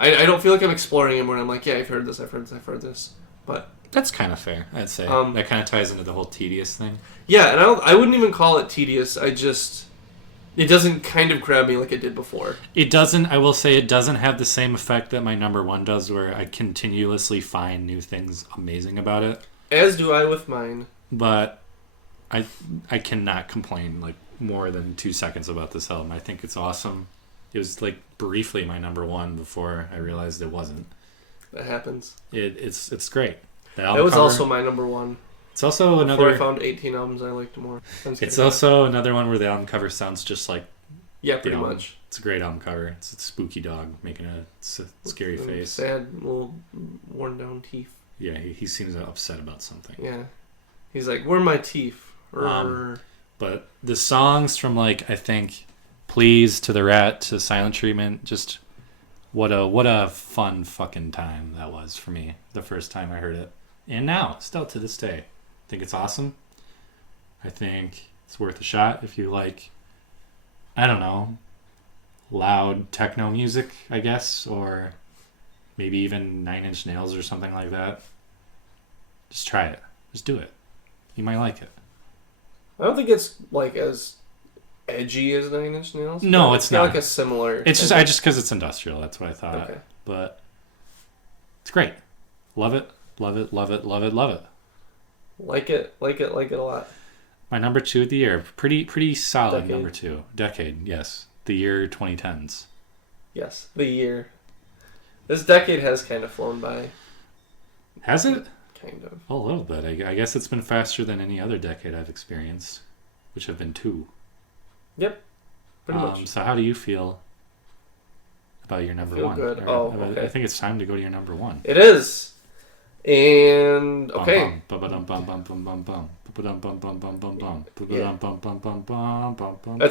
I don't feel like I'm exploring it more. I'm like, yeah, I've heard this. But that's kind of fair, I'd say. That kind of ties into the whole tedious thing. Yeah, and I wouldn't even call it tedious. It doesn't kind of grab me like it did before. It doesn't. I will say it doesn't have the same effect that my number one does, where I continuously find new things amazing about it. As do I with mine. But I cannot complain like more than 2 seconds about this album. I think it's awesome. It was like briefly my number one before I realized it wasn't. That happens. It's great. That was also my number one. It's also before I found 18 albums I liked more. It's also another one where the album cover sounds just like... Yeah, pretty much. It's a great album cover. It's a spooky dog making a scary face. Sad, little worn down teeth. Yeah, he seems upset about something. Yeah. He's like, where are my teeth? But the songs from, like, I think, Please to The Rat to Silent Treatment, just what a fun fucking time that was for me the first time I heard it. And now, still to this day. I think it's awesome. I think it's worth a shot if you like, I don't know, loud techno music, I guess, or maybe even 9 Inch Nails or something like that. Just try it. Just do it. You might like it. I don't think it's like as edgy as 9 Inch Nails. No, it's not. Like a similar. It's just because it's industrial. That's what I thought. Okay. But it's great. Love it. Love it. Love it. Love it. Love it. Like it a lot. My number 2 of the year. Pretty solid. Decade. Number 2. Decade, yes. The year 2010s. Yes, the year. This decade has kind of flown by. Has it? Kind of. A little bit. I guess it's been faster than any other decade I've experienced, which have been 2. Yep. Pretty much. So how do you feel about your number 1? Good. Okay. I think it's time to go to your number 1. It is. And okay. That's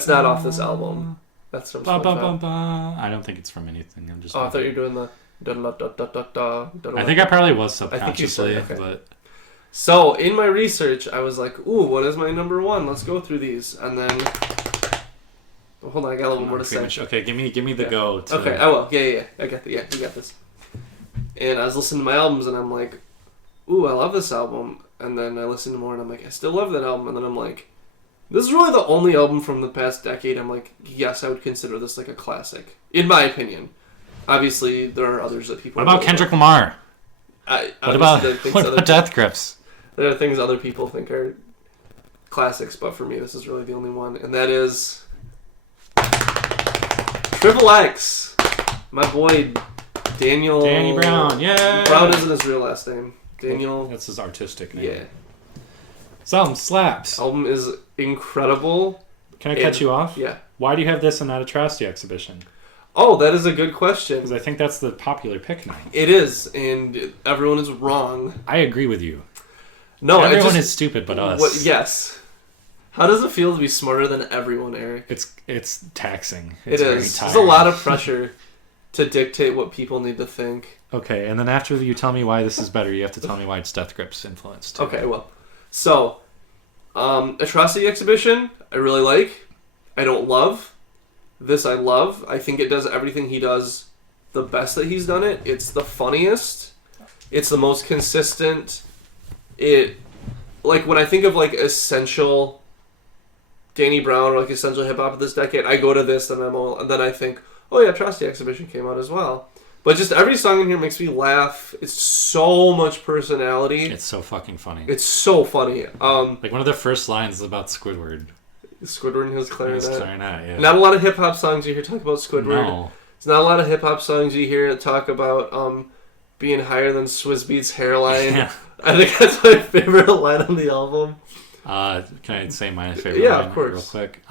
not off this album. That's from SpongeBob. I don't think it's from anything. I'm just. I thought you were doing the. I think I probably was subconsciously, okay. But. So in my research, I was like, "Ooh, what is my number 1? Let's go through these." And then, hold on, I got a little more to say. Okay, give me the go. Okay, I will. Yeah, I got the. Yeah, you got this. And I was listening to my albums, and I'm like, "Ooh, I love this album." And then I listened to more, and I'm like, "I still love that album." And then I'm like, "This is really the only album from the past decade." I'm like, "Yes, I would consider this like a classic, in my opinion." Obviously, there are others that people. What about Kendrick Lamar? What about Death Grips? There are things other people think are classics, but for me, this is really the only one, and that is Triple X. My boy Danny Brown. Yeah. Brown isn't his real last name. Daniel. That's his artistic name. Yeah. This album slaps. Album is incredible. Can I cut you off? Yeah. Why do you have this and not Atrocity Exhibition? Oh, that is a good question. Because I think that's the popular pick now. It is, and everyone is wrong. I agree with you. No, everyone is stupid but us. Yes. How does it feel to be smarter than everyone, Eric? It's taxing. It's very tiring. There's a lot of pressure to dictate what people need to think. Okay, and then after you tell me why this is better, you have to tell me why it's Death Grips influenced. Too. Okay, well. So, Atrocity Exhibition, I really like. I don't love. This I love. I think it does everything he does the best that he's done it. It's the funniest. It's the most consistent. Like, when I think of, like, essential Danny Brown or, like, essential hip-hop of this decade, I go to this and then I think, oh yeah, Atrocity Exhibition came out as well. But just every song in here makes me laugh. It's so much personality. It's so fucking funny. It's so funny. Like, one of the first lines is about Squidward. Squidward and his clarinet. Yeah. Not a lot of hip-hop songs you hear talk about Squidward. No. There's not a lot of hip-hop songs you hear talk about being higher than Swizz Beatz hairline. Yeah. I think that's my favorite line on the album. Can I say my favorite line of course. Real quick?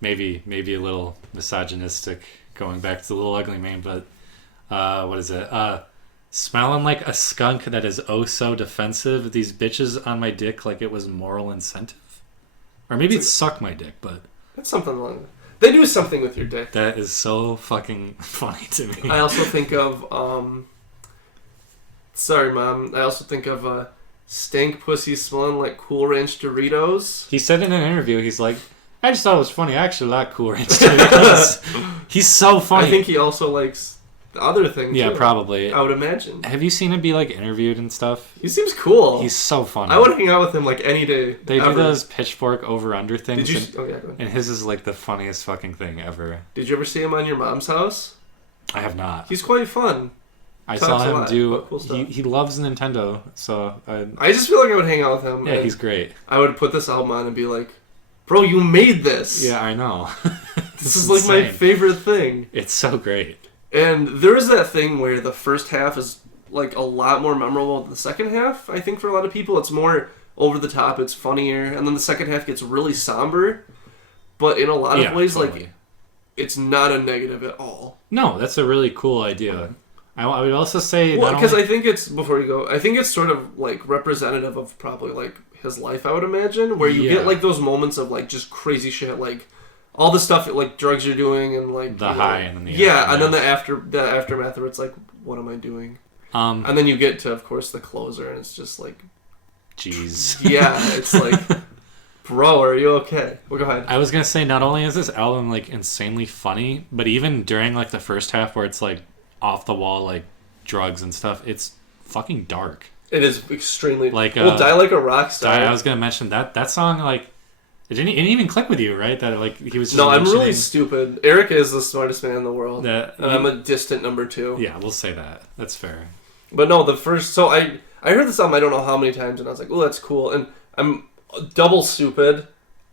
Maybe a little misogynistic, going back to the Little Ugly Mane, but what is it? Smelling like a skunk that is oh so defensive. These bitches on my dick like it was moral incentive. Or maybe it's suck my dick, but... That's something like that. They do something with your dick. That is so fucking funny to me. I also think of... Sorry, Mom. I also think of stank pussy smelling like Cool Ranch Doritos. He said in an interview, he's like, I just thought it was funny. I actually like Cool Ranch Doritos. He's so funny. I think he also likes... the other thing, yeah, too, probably. I would imagine. Have you seen him be, like, interviewed and stuff? He seems cool. He's so funny. I would hang out with him, like, any day. They do those pitchfork over-under things. Did you... Oh, yeah, go ahead. And his is, like, the funniest fucking thing ever. Did you ever see him on your mom's house? I have not. He's quite fun. I saw him do... Cool stuff. He loves Nintendo, so... I just feel like I would hang out with him. Yeah, he's great. I would put this album on and be like, bro, you made this! Yeah, I know. This is, like, my favorite thing. It's so great. And there is that thing where the first half is, like, a lot more memorable than the second half. I think for a lot of people it's more over the top, it's funnier, and then the second half gets really somber. But in a lot of ways, totally. Like, it's not a negative at all. No, that's a really cool idea. I would also say... Well, because I think it's, before you go, I think it's sort of, like, representative of probably, like, his life, I would imagine, where you get, like, those moments of, like, just crazy shit, like... all the stuff, like, drugs you're doing and, like... the high and then the... Yeah, and then the aftermath where it's like, what am I doing? And then you get to, of course, the closer, and it's just like... Jeez. Yeah, it's like, bro, are you okay? Well, go ahead. I was going to say, not only is this album, like, insanely funny, but even during, like, the first half where it's, like, off-the-wall, like, drugs and stuff, it's fucking dark. It is extremely... Like, Die Like a Rock Star. I was going to mention that song, like... It didn't even click with you, right? That, like, he was just... No, I'm really stupid. Eric is the smartest man in the world. And I'm a distant number 2. Yeah, we'll say that. That's fair. But no, the first... So I heard this album I don't know how many times, and I was like, oh, that's cool. And I'm double stupid.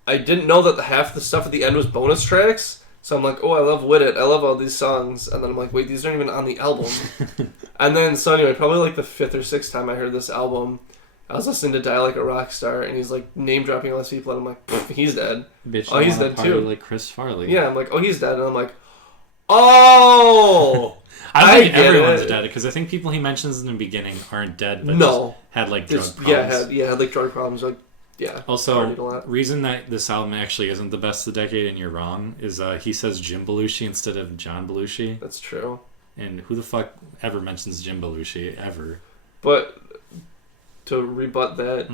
I didn't know that half the stuff at the end was bonus tracks. So I'm like, oh, I love With It. I love all these songs. And then I'm like, wait, these aren't even on the album. And then, so anyway, probably like the 5th or 6th time I heard this album, I was listening to Die Like a Rock Star, and he's like name dropping all these people, and I'm like, he's dead. Bitch, oh, he's dead too. Like Chris Farley. Yeah, I'm like, oh, he's dead. And I'm like, oh! I don't think get everyone's it. dead, because I think people he mentions in the beginning aren't dead, but No. just had like drug problems. Had like drug problems. Like, yeah. Also, partied a lot. reason that this album actually isn't the best of the decade, and you're wrong, is he says Jim Belushi instead of John Belushi. That's true. And who the fuck ever mentions Jim Belushi, ever? But to rebut that,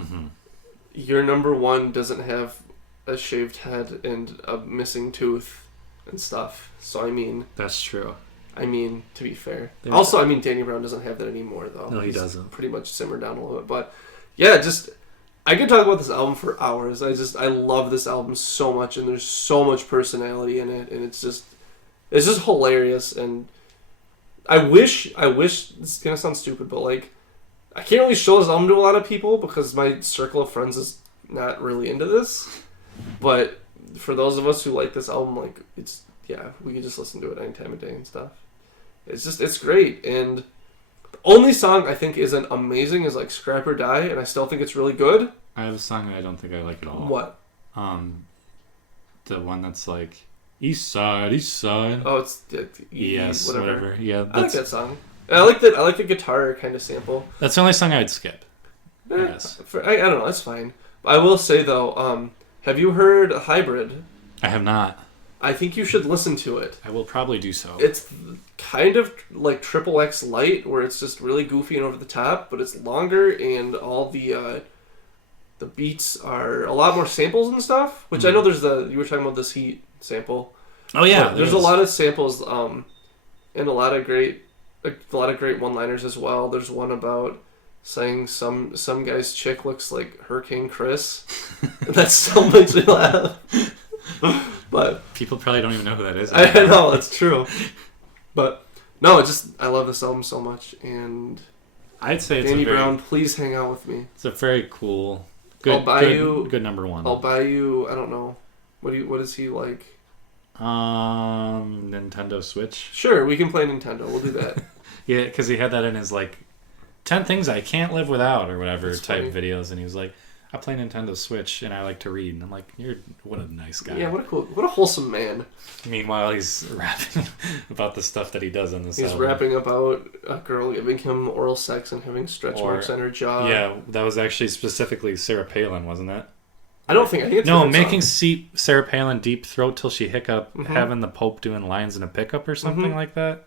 your number one doesn't have a shaved head and a missing tooth and stuff. So, I mean... That's true. I mean, to be fair. There's Also, I mean, Danny Brown doesn't have that anymore, though. No, he doesn't. Pretty much simmered down a little bit. But, yeah, just... I could talk about this album for hours. I love this album so much, and there's so much personality in it, and it's just hilarious, and I wish, this is gonna sound stupid, but, like, I can't really show this album to a lot of people because my circle of friends is not really into this, but for those of us who like this album, like, it's, yeah, we can just listen to it any time of day and stuff. It's great, and the only song I think isn't amazing is, like, Scrap or Die, and I still think it's really good. I have a song that I don't think I like at all. What? The one that's like, East Side, East Side. Oh, it's yes, whatever. Yeah, I like that song. I like the guitar kind of sample. That's the only song I'd skip. Yes. I don't know. That's fine. I will say though, have you heard Hybrid? I have not. I think you should listen to it. I will probably do so. It's kind of like Triple X Light, where it's just really goofy and over the top, but it's longer, and all the beats are a lot more samples and stuff. Which I know there's you were talking about this Heat sample. Oh yeah, there's a lot of samples, and a lot of great one-liners as well. There's one about saying some guy's chick looks like Hurricane Chris. That still makes me laugh. But people probably don't even know who that is. I know, it's true. But no, I love this album so much, and I'd say it's Danny Brown, please hang out with me. It's a very cool, good number one. I'll buy you. I don't know. What is he like? Nintendo Switch. Sure, we can play Nintendo. We'll do that. Yeah, because he had that in his like 10 things I can't live without or whatever That's type funny. videos, and he was like, I play Nintendo Switch and I like to read, and I'm like, what a nice guy. Yeah, what a wholesome man. Meanwhile, he's rapping about the stuff that he does on this He's album. rapping about a girl giving him oral sex and having stretch marks on her jaw. Yeah, that was actually specifically Sarah Palin, wasn't it? I think it's no, a different making song. Sarah Palin deep throat till she hiccup, having the Pope doing lines in a pickup or something like that.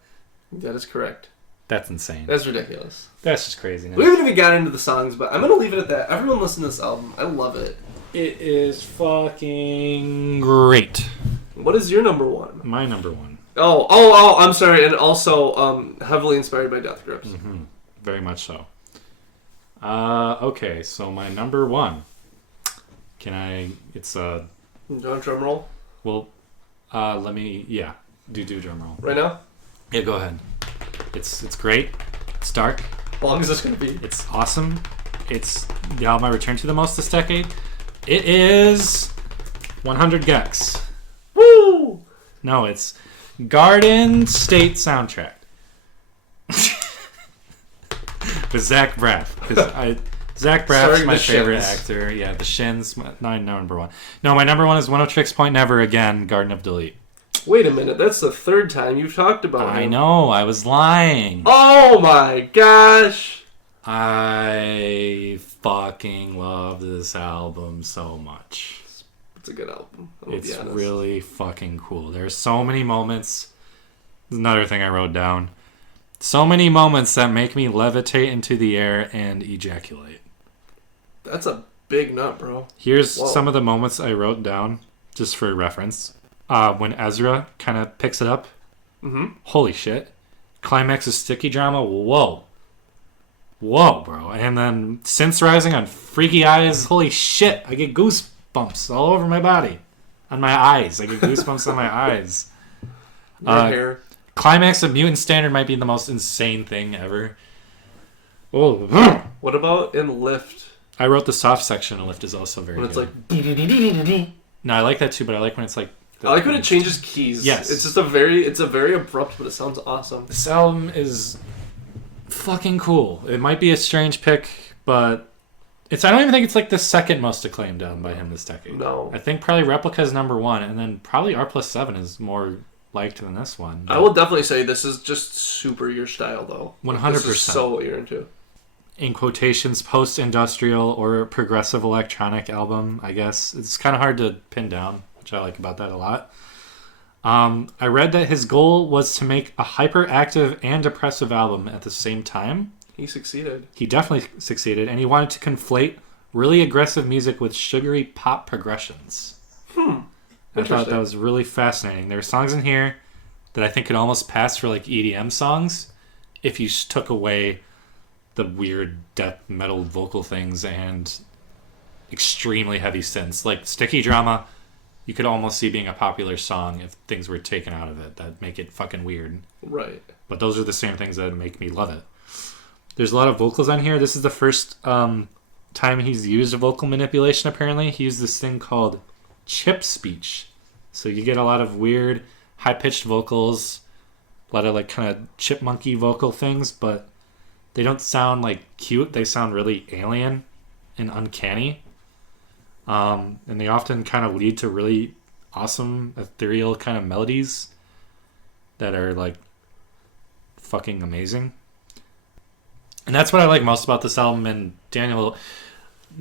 That is correct. That's insane. That's ridiculous. That's just craziness. We haven't even got into the songs, but I'm going to leave it at that. Everyone listen to this album. I love it. It is fucking great. What is your number one? My number one. Oh, I'm sorry. And also heavily inspired by Death Grips. Mm-hmm. Very much so. Okay, so my number one. It's a... Drum roll? Well, do drum roll. Right now? Yeah, go ahead. It's great. It's dark. How long is this going to be? It's awesome. It's the album I returned to the most this decade. It is 100 Gex. Woo! No, it's Garden State Soundtrack. With Zach Braff. Zach Braff's my favorite actor. Yeah, the Shins. My number one. No, my number one is 106 Point Never Again, Garden of Delete. Wait a minute. That's the third time you've talked about it. I know. I was lying. Oh my gosh. I fucking love this album so much. It's a good album. It's really fucking cool. There's so many moments. Another thing I wrote down. So many moments that make me levitate into the air and ejaculate. That's a big nut, bro. Here's some of the moments I wrote down, just for reference. When Ezra kind of picks it up. Mm-hmm. Holy shit. Climax of Sticky Drama. Whoa, bro. And then Synths Rising on Freaky Eyes. Holy shit. I get goosebumps all over my body. On my eyes. I get goosebumps on my eyes. My hair. Climax of Mutant Standard might be the most insane thing ever. Oh. What about in Lift? I wrote the soft section, and Lift is also very when it's good. like... No, I like that too, but I like when it's like... I like when it changes keys. Yes. It's just a very abrupt, but it sounds awesome. This album is fucking cool. It might be a strange pick, but I don't even think it's like the second most acclaimed album by him this decade. No. I think probably Replica is number 1, and then probably R+7 is more liked than this one. I will definitely say this is just super your style, though. 100%. This is so what you're into. In quotations, post-industrial or progressive electronic album, I guess. It's kind of hard to pin down, which I like about that a lot. I read that his goal was to make a hyperactive and depressive album at the same time. He succeeded. He definitely succeeded, and he wanted to conflate really aggressive music with sugary pop progressions. I thought that was really fascinating. There are songs in here that I think could almost pass for like EDM songs if you took away the weird death metal vocal things and extremely heavy synths. Like Sticky Drama, you could almost see being a popular song if things were taken out of it that make it fucking weird. Right. But those are the same things that make me love it. There's a lot of vocals on here. This is the first time he's used vocal manipulation, apparently. He used this thing called chip speech. So you get a lot of weird, high-pitched vocals, a lot of like kind of chipmunky vocal things, but they don't sound like cute. They sound really alien and uncanny. And they often kind of lead to really awesome, ethereal kind of melodies that are like fucking amazing. And that's what I like most about this album. And Daniel,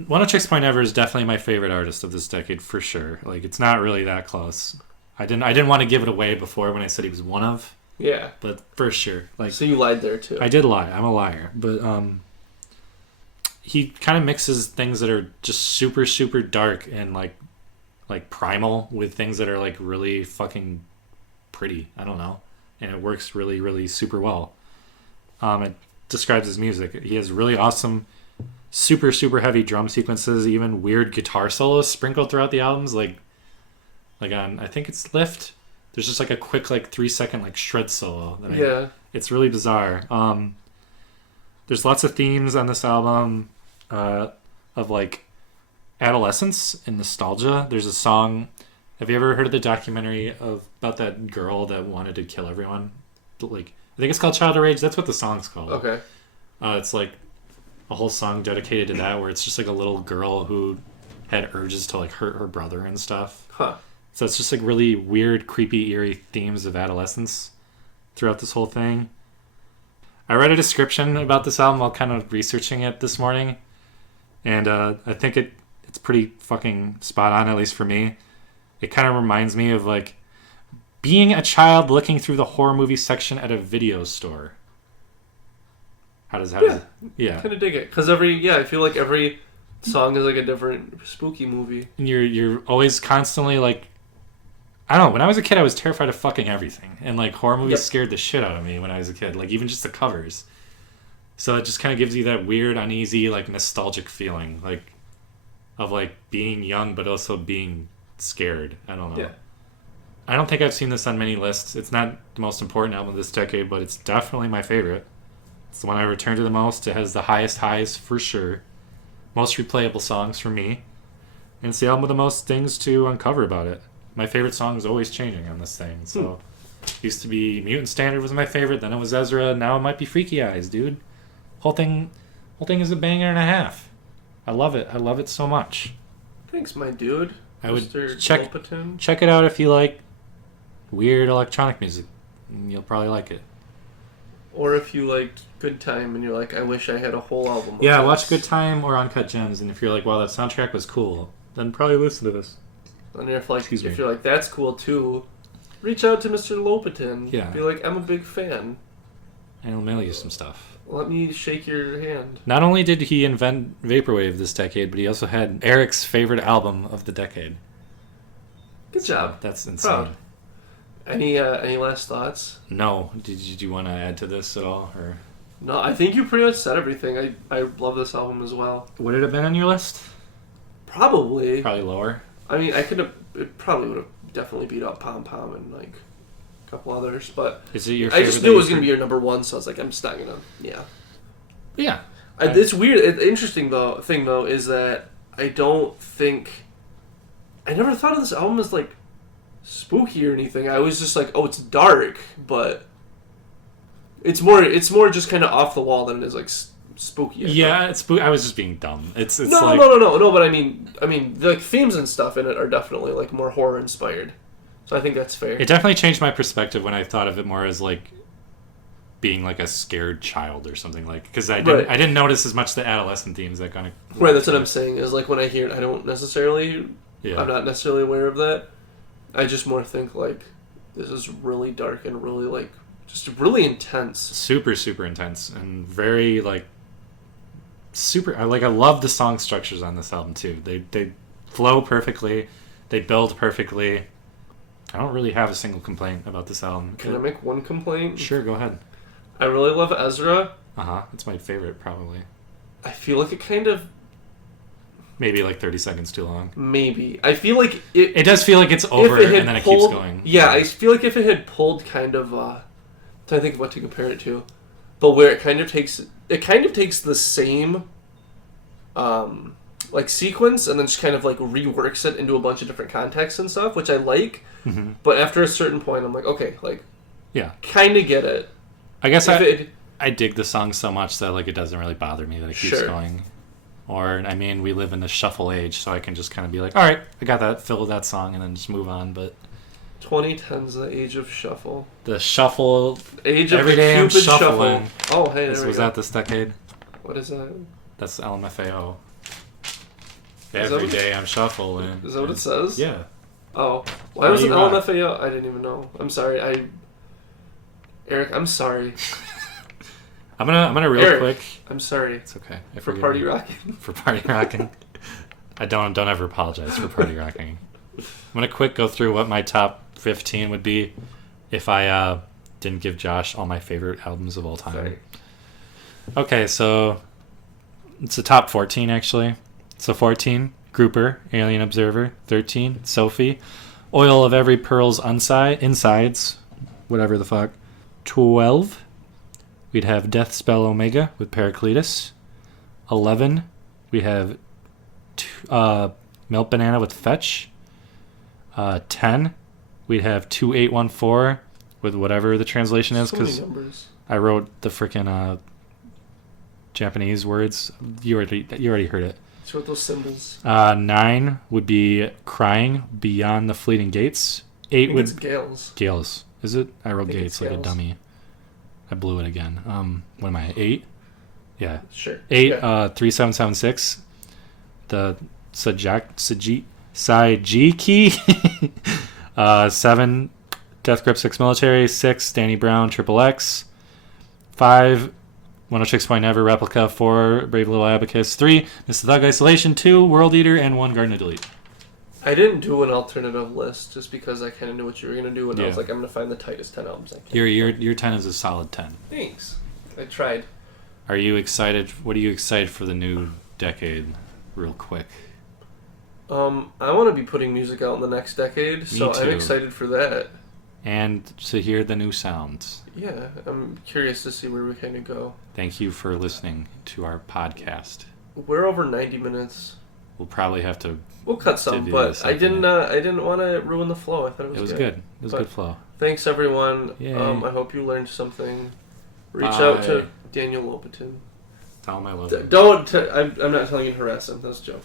One of Chicks Point Never is definitely my favorite artist of this decade for sure. Like, it's not really that close. I didn't want to give it away before when I said he was one of. Yeah. But for sure. Like, so you lied there too. I did lie. I'm a liar. But he kind of mixes things that are just super, super dark and like primal with things that are like really fucking pretty. I don't know. And it works really, really super well. It describes his music. He has really awesome, super, super heavy drum sequences, even weird guitar solos sprinkled throughout the albums. Like on, I think it's Lift. There's just like a quick, like 3-second, like shred solo. It's really bizarre. There's lots of themes on this album of like adolescence and nostalgia. There's a song. Have you ever heard of the documentary about that girl that wanted to kill everyone? Like, I think it's called Child of Rage. That's what the song's called. Okay. It's like a whole song dedicated to that, where it's just like a little girl who had urges to like hurt her brother and stuff. Huh. So it's just like really weird, creepy, eerie themes of adolescence throughout this whole thing. I read a description about this album while kind of researching it this morning, and I think it's pretty fucking spot on, at least for me. It kind of reminds me of like being a child looking through the horror movie section at a video store. How does yeah. Kind of dig it, because I feel like every song is like a different spooky movie. And you're always constantly like, I don't know. When I was a kid, I was terrified of fucking everything, and like horror movies scared the shit out of me when I was a kid. Like even just the covers. So it just kind of gives you that weird, uneasy, like nostalgic feeling, like of like being young but also being scared. I don't know. Yeah. I don't think I've seen this on many lists. It's not the most important album of this decade, but it's definitely my favorite. It's the one I return to the most. It has the highest highs for sure. Most replayable songs for me. And it's the album with the most things to uncover about it. My favorite song is always changing on this thing. So used to be Mutant Standard was my favorite, then it was Ezra, now it might be Freaky Eyes, dude. Whole thing is a banger and a half. I love it. I love it so much. Thanks, my dude. I would Mr. check it out if you like weird electronic music. You'll probably like it. Or if you liked Good Time and you're like, I wish I had a whole album of Yeah, this. watch Good Time or Uncut Gems, and if you're like, wow, that soundtrack was cool, then probably listen to this. And if you're like, that's cool too, reach out to Mr. Lopatin. Yeah. Be like, I'm a big fan. And I'll mail you some stuff. Let me shake your hand. Not only did he invent Vaporwave this decade, but he also had Eric's favorite album of the decade. Good job. That's insane. Proud. Any last thoughts? No. Did you want to add to this at all? Or No, I think you pretty much said everything. I love this album as well. would it have been on your list? Probably. Probably lower. I mean, it probably would have definitely beat up Pom Pom and like a couple others, but Is it your favorite? I just knew it was going to be your number one, so I was like, I'm just not going to, yeah. Yeah. It's weird. The interesting thing is that I don't think, I never thought of this album as like spooky or anything. I was just like, oh, it's dark, but it's more just kind of off the wall than it is like spooky. Yeah, it's I was just being dumb. It's no, like no. But I mean, the themes and stuff in it are definitely like more horror inspired. So I think that's fair. It definitely changed my perspective when I thought of it more as like being like a scared child or something, like, because I didn't notice as much the adolescent themes that kind of right. That's what I'm saying. Is like when I hear it, I'm not necessarily aware of that. I just more think like this is really dark and really like just really intense. Super, super intense and very like super. I love the song structures on this album too. They flow perfectly. They build perfectly. I don't really have a single complaint about this album. Can I make one complaint? Sure, go ahead. I really love Ezra. It's my favorite, probably. I feel like it kind of... Maybe like 30 seconds too long. Maybe. I feel like it... It does feel like it's over and then it keeps going. Yeah, I feel like if it had pulled kind of... I'm trying to think of what to compare it to. But where it kind of takes the same... like sequence and then just kind of like reworks it into a bunch of different contexts and stuff, which I like. Mm-hmm. But after a certain point, I'm like, okay, like... Yeah. Kind of get it. I guess I dig the song so much that like it doesn't really bother me that it keeps going. Or, I mean, we live in the shuffle age, so I can just kind of be like, all right, I got that, fill with that song, and then just move on. But 2010's the age of shuffle. The shuffle. Age of every the day Cupid I'm shuffling. Shuffle. Oh, hey, there we was go. that this decade? What is that? That's LMFAO. Every day I'm shuffling. Is that what it says? Yeah. Oh. Why was it LMFAO? I didn't even know. I'm sorry. Eric, I'm sorry. I'm gonna real quick. I'm sorry. It's okay. For party rocking. For party rocking. I don't ever apologize for party rocking. I'm gonna quick go through what my top 15 would be if I didn't give Josh all my favorite albums of all time. Sorry. Okay, so it's the top 14 actually. So 14, Grouper, Alien Observer. 13, Sophie, Oil of Every Pearl's Insides, whatever the fuck. 12, we'd have Death Spell Omega with Paracletus. 11, we have Melt Banana with Fetch. 10, we'd have 2814 with whatever the translation is, because I wrote the freaking Japanese words. You already heard it. What's with those symbols? 9 would be Crying Beyond the Fleeting Gates. 8 would Gales. Gales. Is it? I wrote Gates like Gales. a dummy. I blew it again. What am I? 8? Yeah. Sure. 8. Yeah. 3776. The Sajiki. 7. Death Grip 6 Military. 6. Danny Brown Triple X. 5. 106 Point Never Replica. 4. Brave Little Abacus. 3. Mr. Thug Isolation. 2. World Eater. And 1. Garden of Delete. I didn't do an alternative list just because I kind of knew what you were going to do, and I was like, I'm going to find the tightest 10 albums I can. Your 10 is a solid 10. Thanks. I tried. Are you excited? What are you excited for the new decade? Real quick. I want to be putting music out in the next decade, so I'm excited for that. And to hear the new sounds. Yeah, I'm curious to see where we kind of go. Thank you for listening to our podcast. We're over 90 minutes. We'll probably have to. We'll cut some, but I didn't want to ruin the flow. I thought it was good. It was good flow. Thanks, everyone. Yay. I hope you learned something. Reach out to Daniel Lopatin. Tell him I love him. Don't. I'm not telling you to harass him. That's a joke.